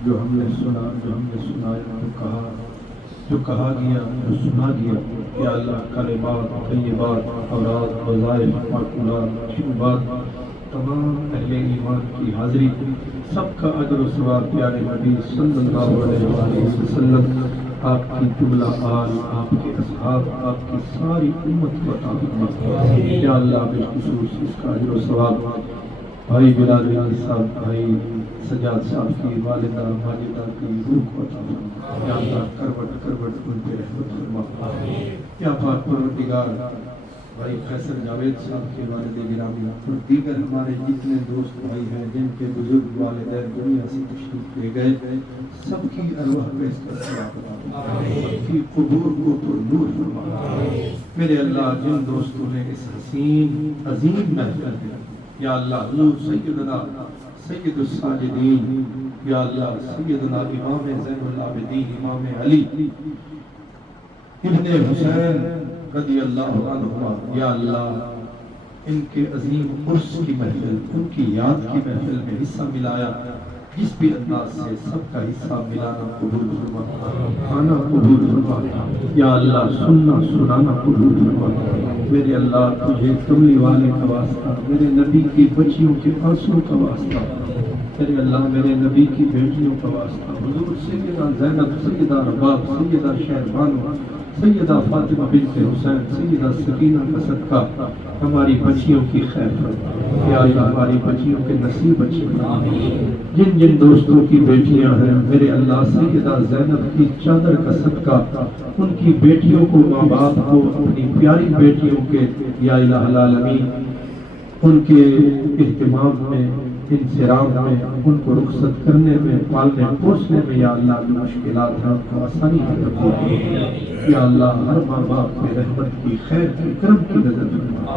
جو ہم نے سنا، جو ہم نے سنایا، جو کہا گیا، جو سنا گیا، یا اللہ کلمات، طیبات، اوراد، وظائف، معقولات، شعبات، تمام اہل ایمان کی حاضری، سب کا اجر و ثواب پیارے نبی صلی اللہ علیہ وآلہ وسلم، آپ کی جملہ آل، آپ کے اصحاب، آپ کی ساری امت کو عطا فرما. یا اللہ بالخصوص اس کا اجر و ثواب بھائی بلال ریاض صاحب، بھائی سجاد صاحب کی والدہ ماجدہ کی روح کو عطا فرما. یا اللہ کروٹ کروٹ ان پہ رحمت فرما. یا پاک پروردگار بھائی فیصل جاوید صاحب کے والد گرامی اور دیگر ہمارے جتنے دوست بھائی ہیں جن کے بزرگ والدین دنیا سے تشریف لے گئے، سب کی ارواح کو اس کا ثواب عطا فرما. سب کی قبور کو پر نور فرما. میرے اللہ جن دوستوں نے اس حسین عظیم محفل میں، یا اللہ حضور سیدنا سید الساجدین، یا اللہ سیدنا امام زین العابدین امام علی ابن حسین رضی اللہ عنہ، یا اللہ ان کے عظیم عرس کی محفل، ان کی یاد کی محفل میں حصہ ملایا، جس بھی انداز سے سب کا حصہ ملانا قبول فرما، کھانا قبول فرما. یا اللہ سننا سنانا قبول فرما. میرے اللہ تجھے کملی والے کا واسطہ، میرے نبی کی بچیوں کے آنسوں کا واسطہ، میرے اللہ میرے نبی کی بیٹیوں کا واسطہ، حضور سیدہ زینب، سیدہ رباب، سیدہ شہربانو، سیدہ فاطمہ بنت حسین، سیدہ سکینہ کا صدقہ ہماری بچیوں کی خیر فرما. یا اللہ ہماری بچیوں کے نصیب اچھے فرما. جن جن دوستوں کی بیٹیاں ہیں میرے اللہ سیدہ زینب کی چادر کا صدقہ ان کی بیٹیوں کو، ماں باپ کو، اپنی پیاری بیٹیوں کے یا الہ العالمین ان کے اہتمام میں، انصرام میں، ان کو رخصت کرنے میں، پالنے پوسنے میں یا اللہ جو مشکلات ہیں ان کو آسانی عطا فرما. یا اللہ ہر ماں باپ کے رحمت کی، خیر کی، کرم کی نظر فرما.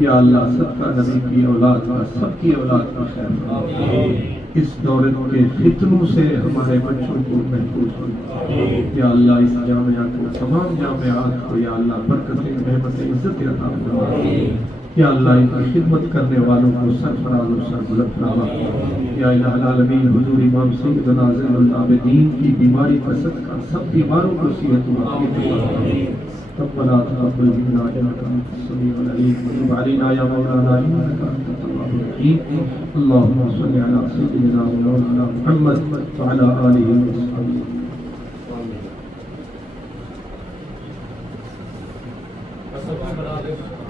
یا اللہ صدقہ نبی کی اولاد کا، سب کی اولاد کی خیر فرما. اس دورت کے فتنوں سے ہمارے بچوں کو محفوظ فرما. یا اللہ اس جامعہ کو، تمام جامعات کو یا اللہ برکت، رحمت، عزت عطا فرما. یا اللہ ان کی خدمت کرنے والوں کو سرفراز و سربلند فرما. یا الہ العالمین حضور امام سیدنا زین العابدین کی بیماری کا صدقہ سب بیماروں کو صحت و عافیت عطا فرما. ربنا تقبل منا انك انت السميع العليم وتب علينا يا مولانا انك انت التواب الرحيم. اللهم صل على سيدنا مولانا محمد وعلى اله وصحبه. آمين.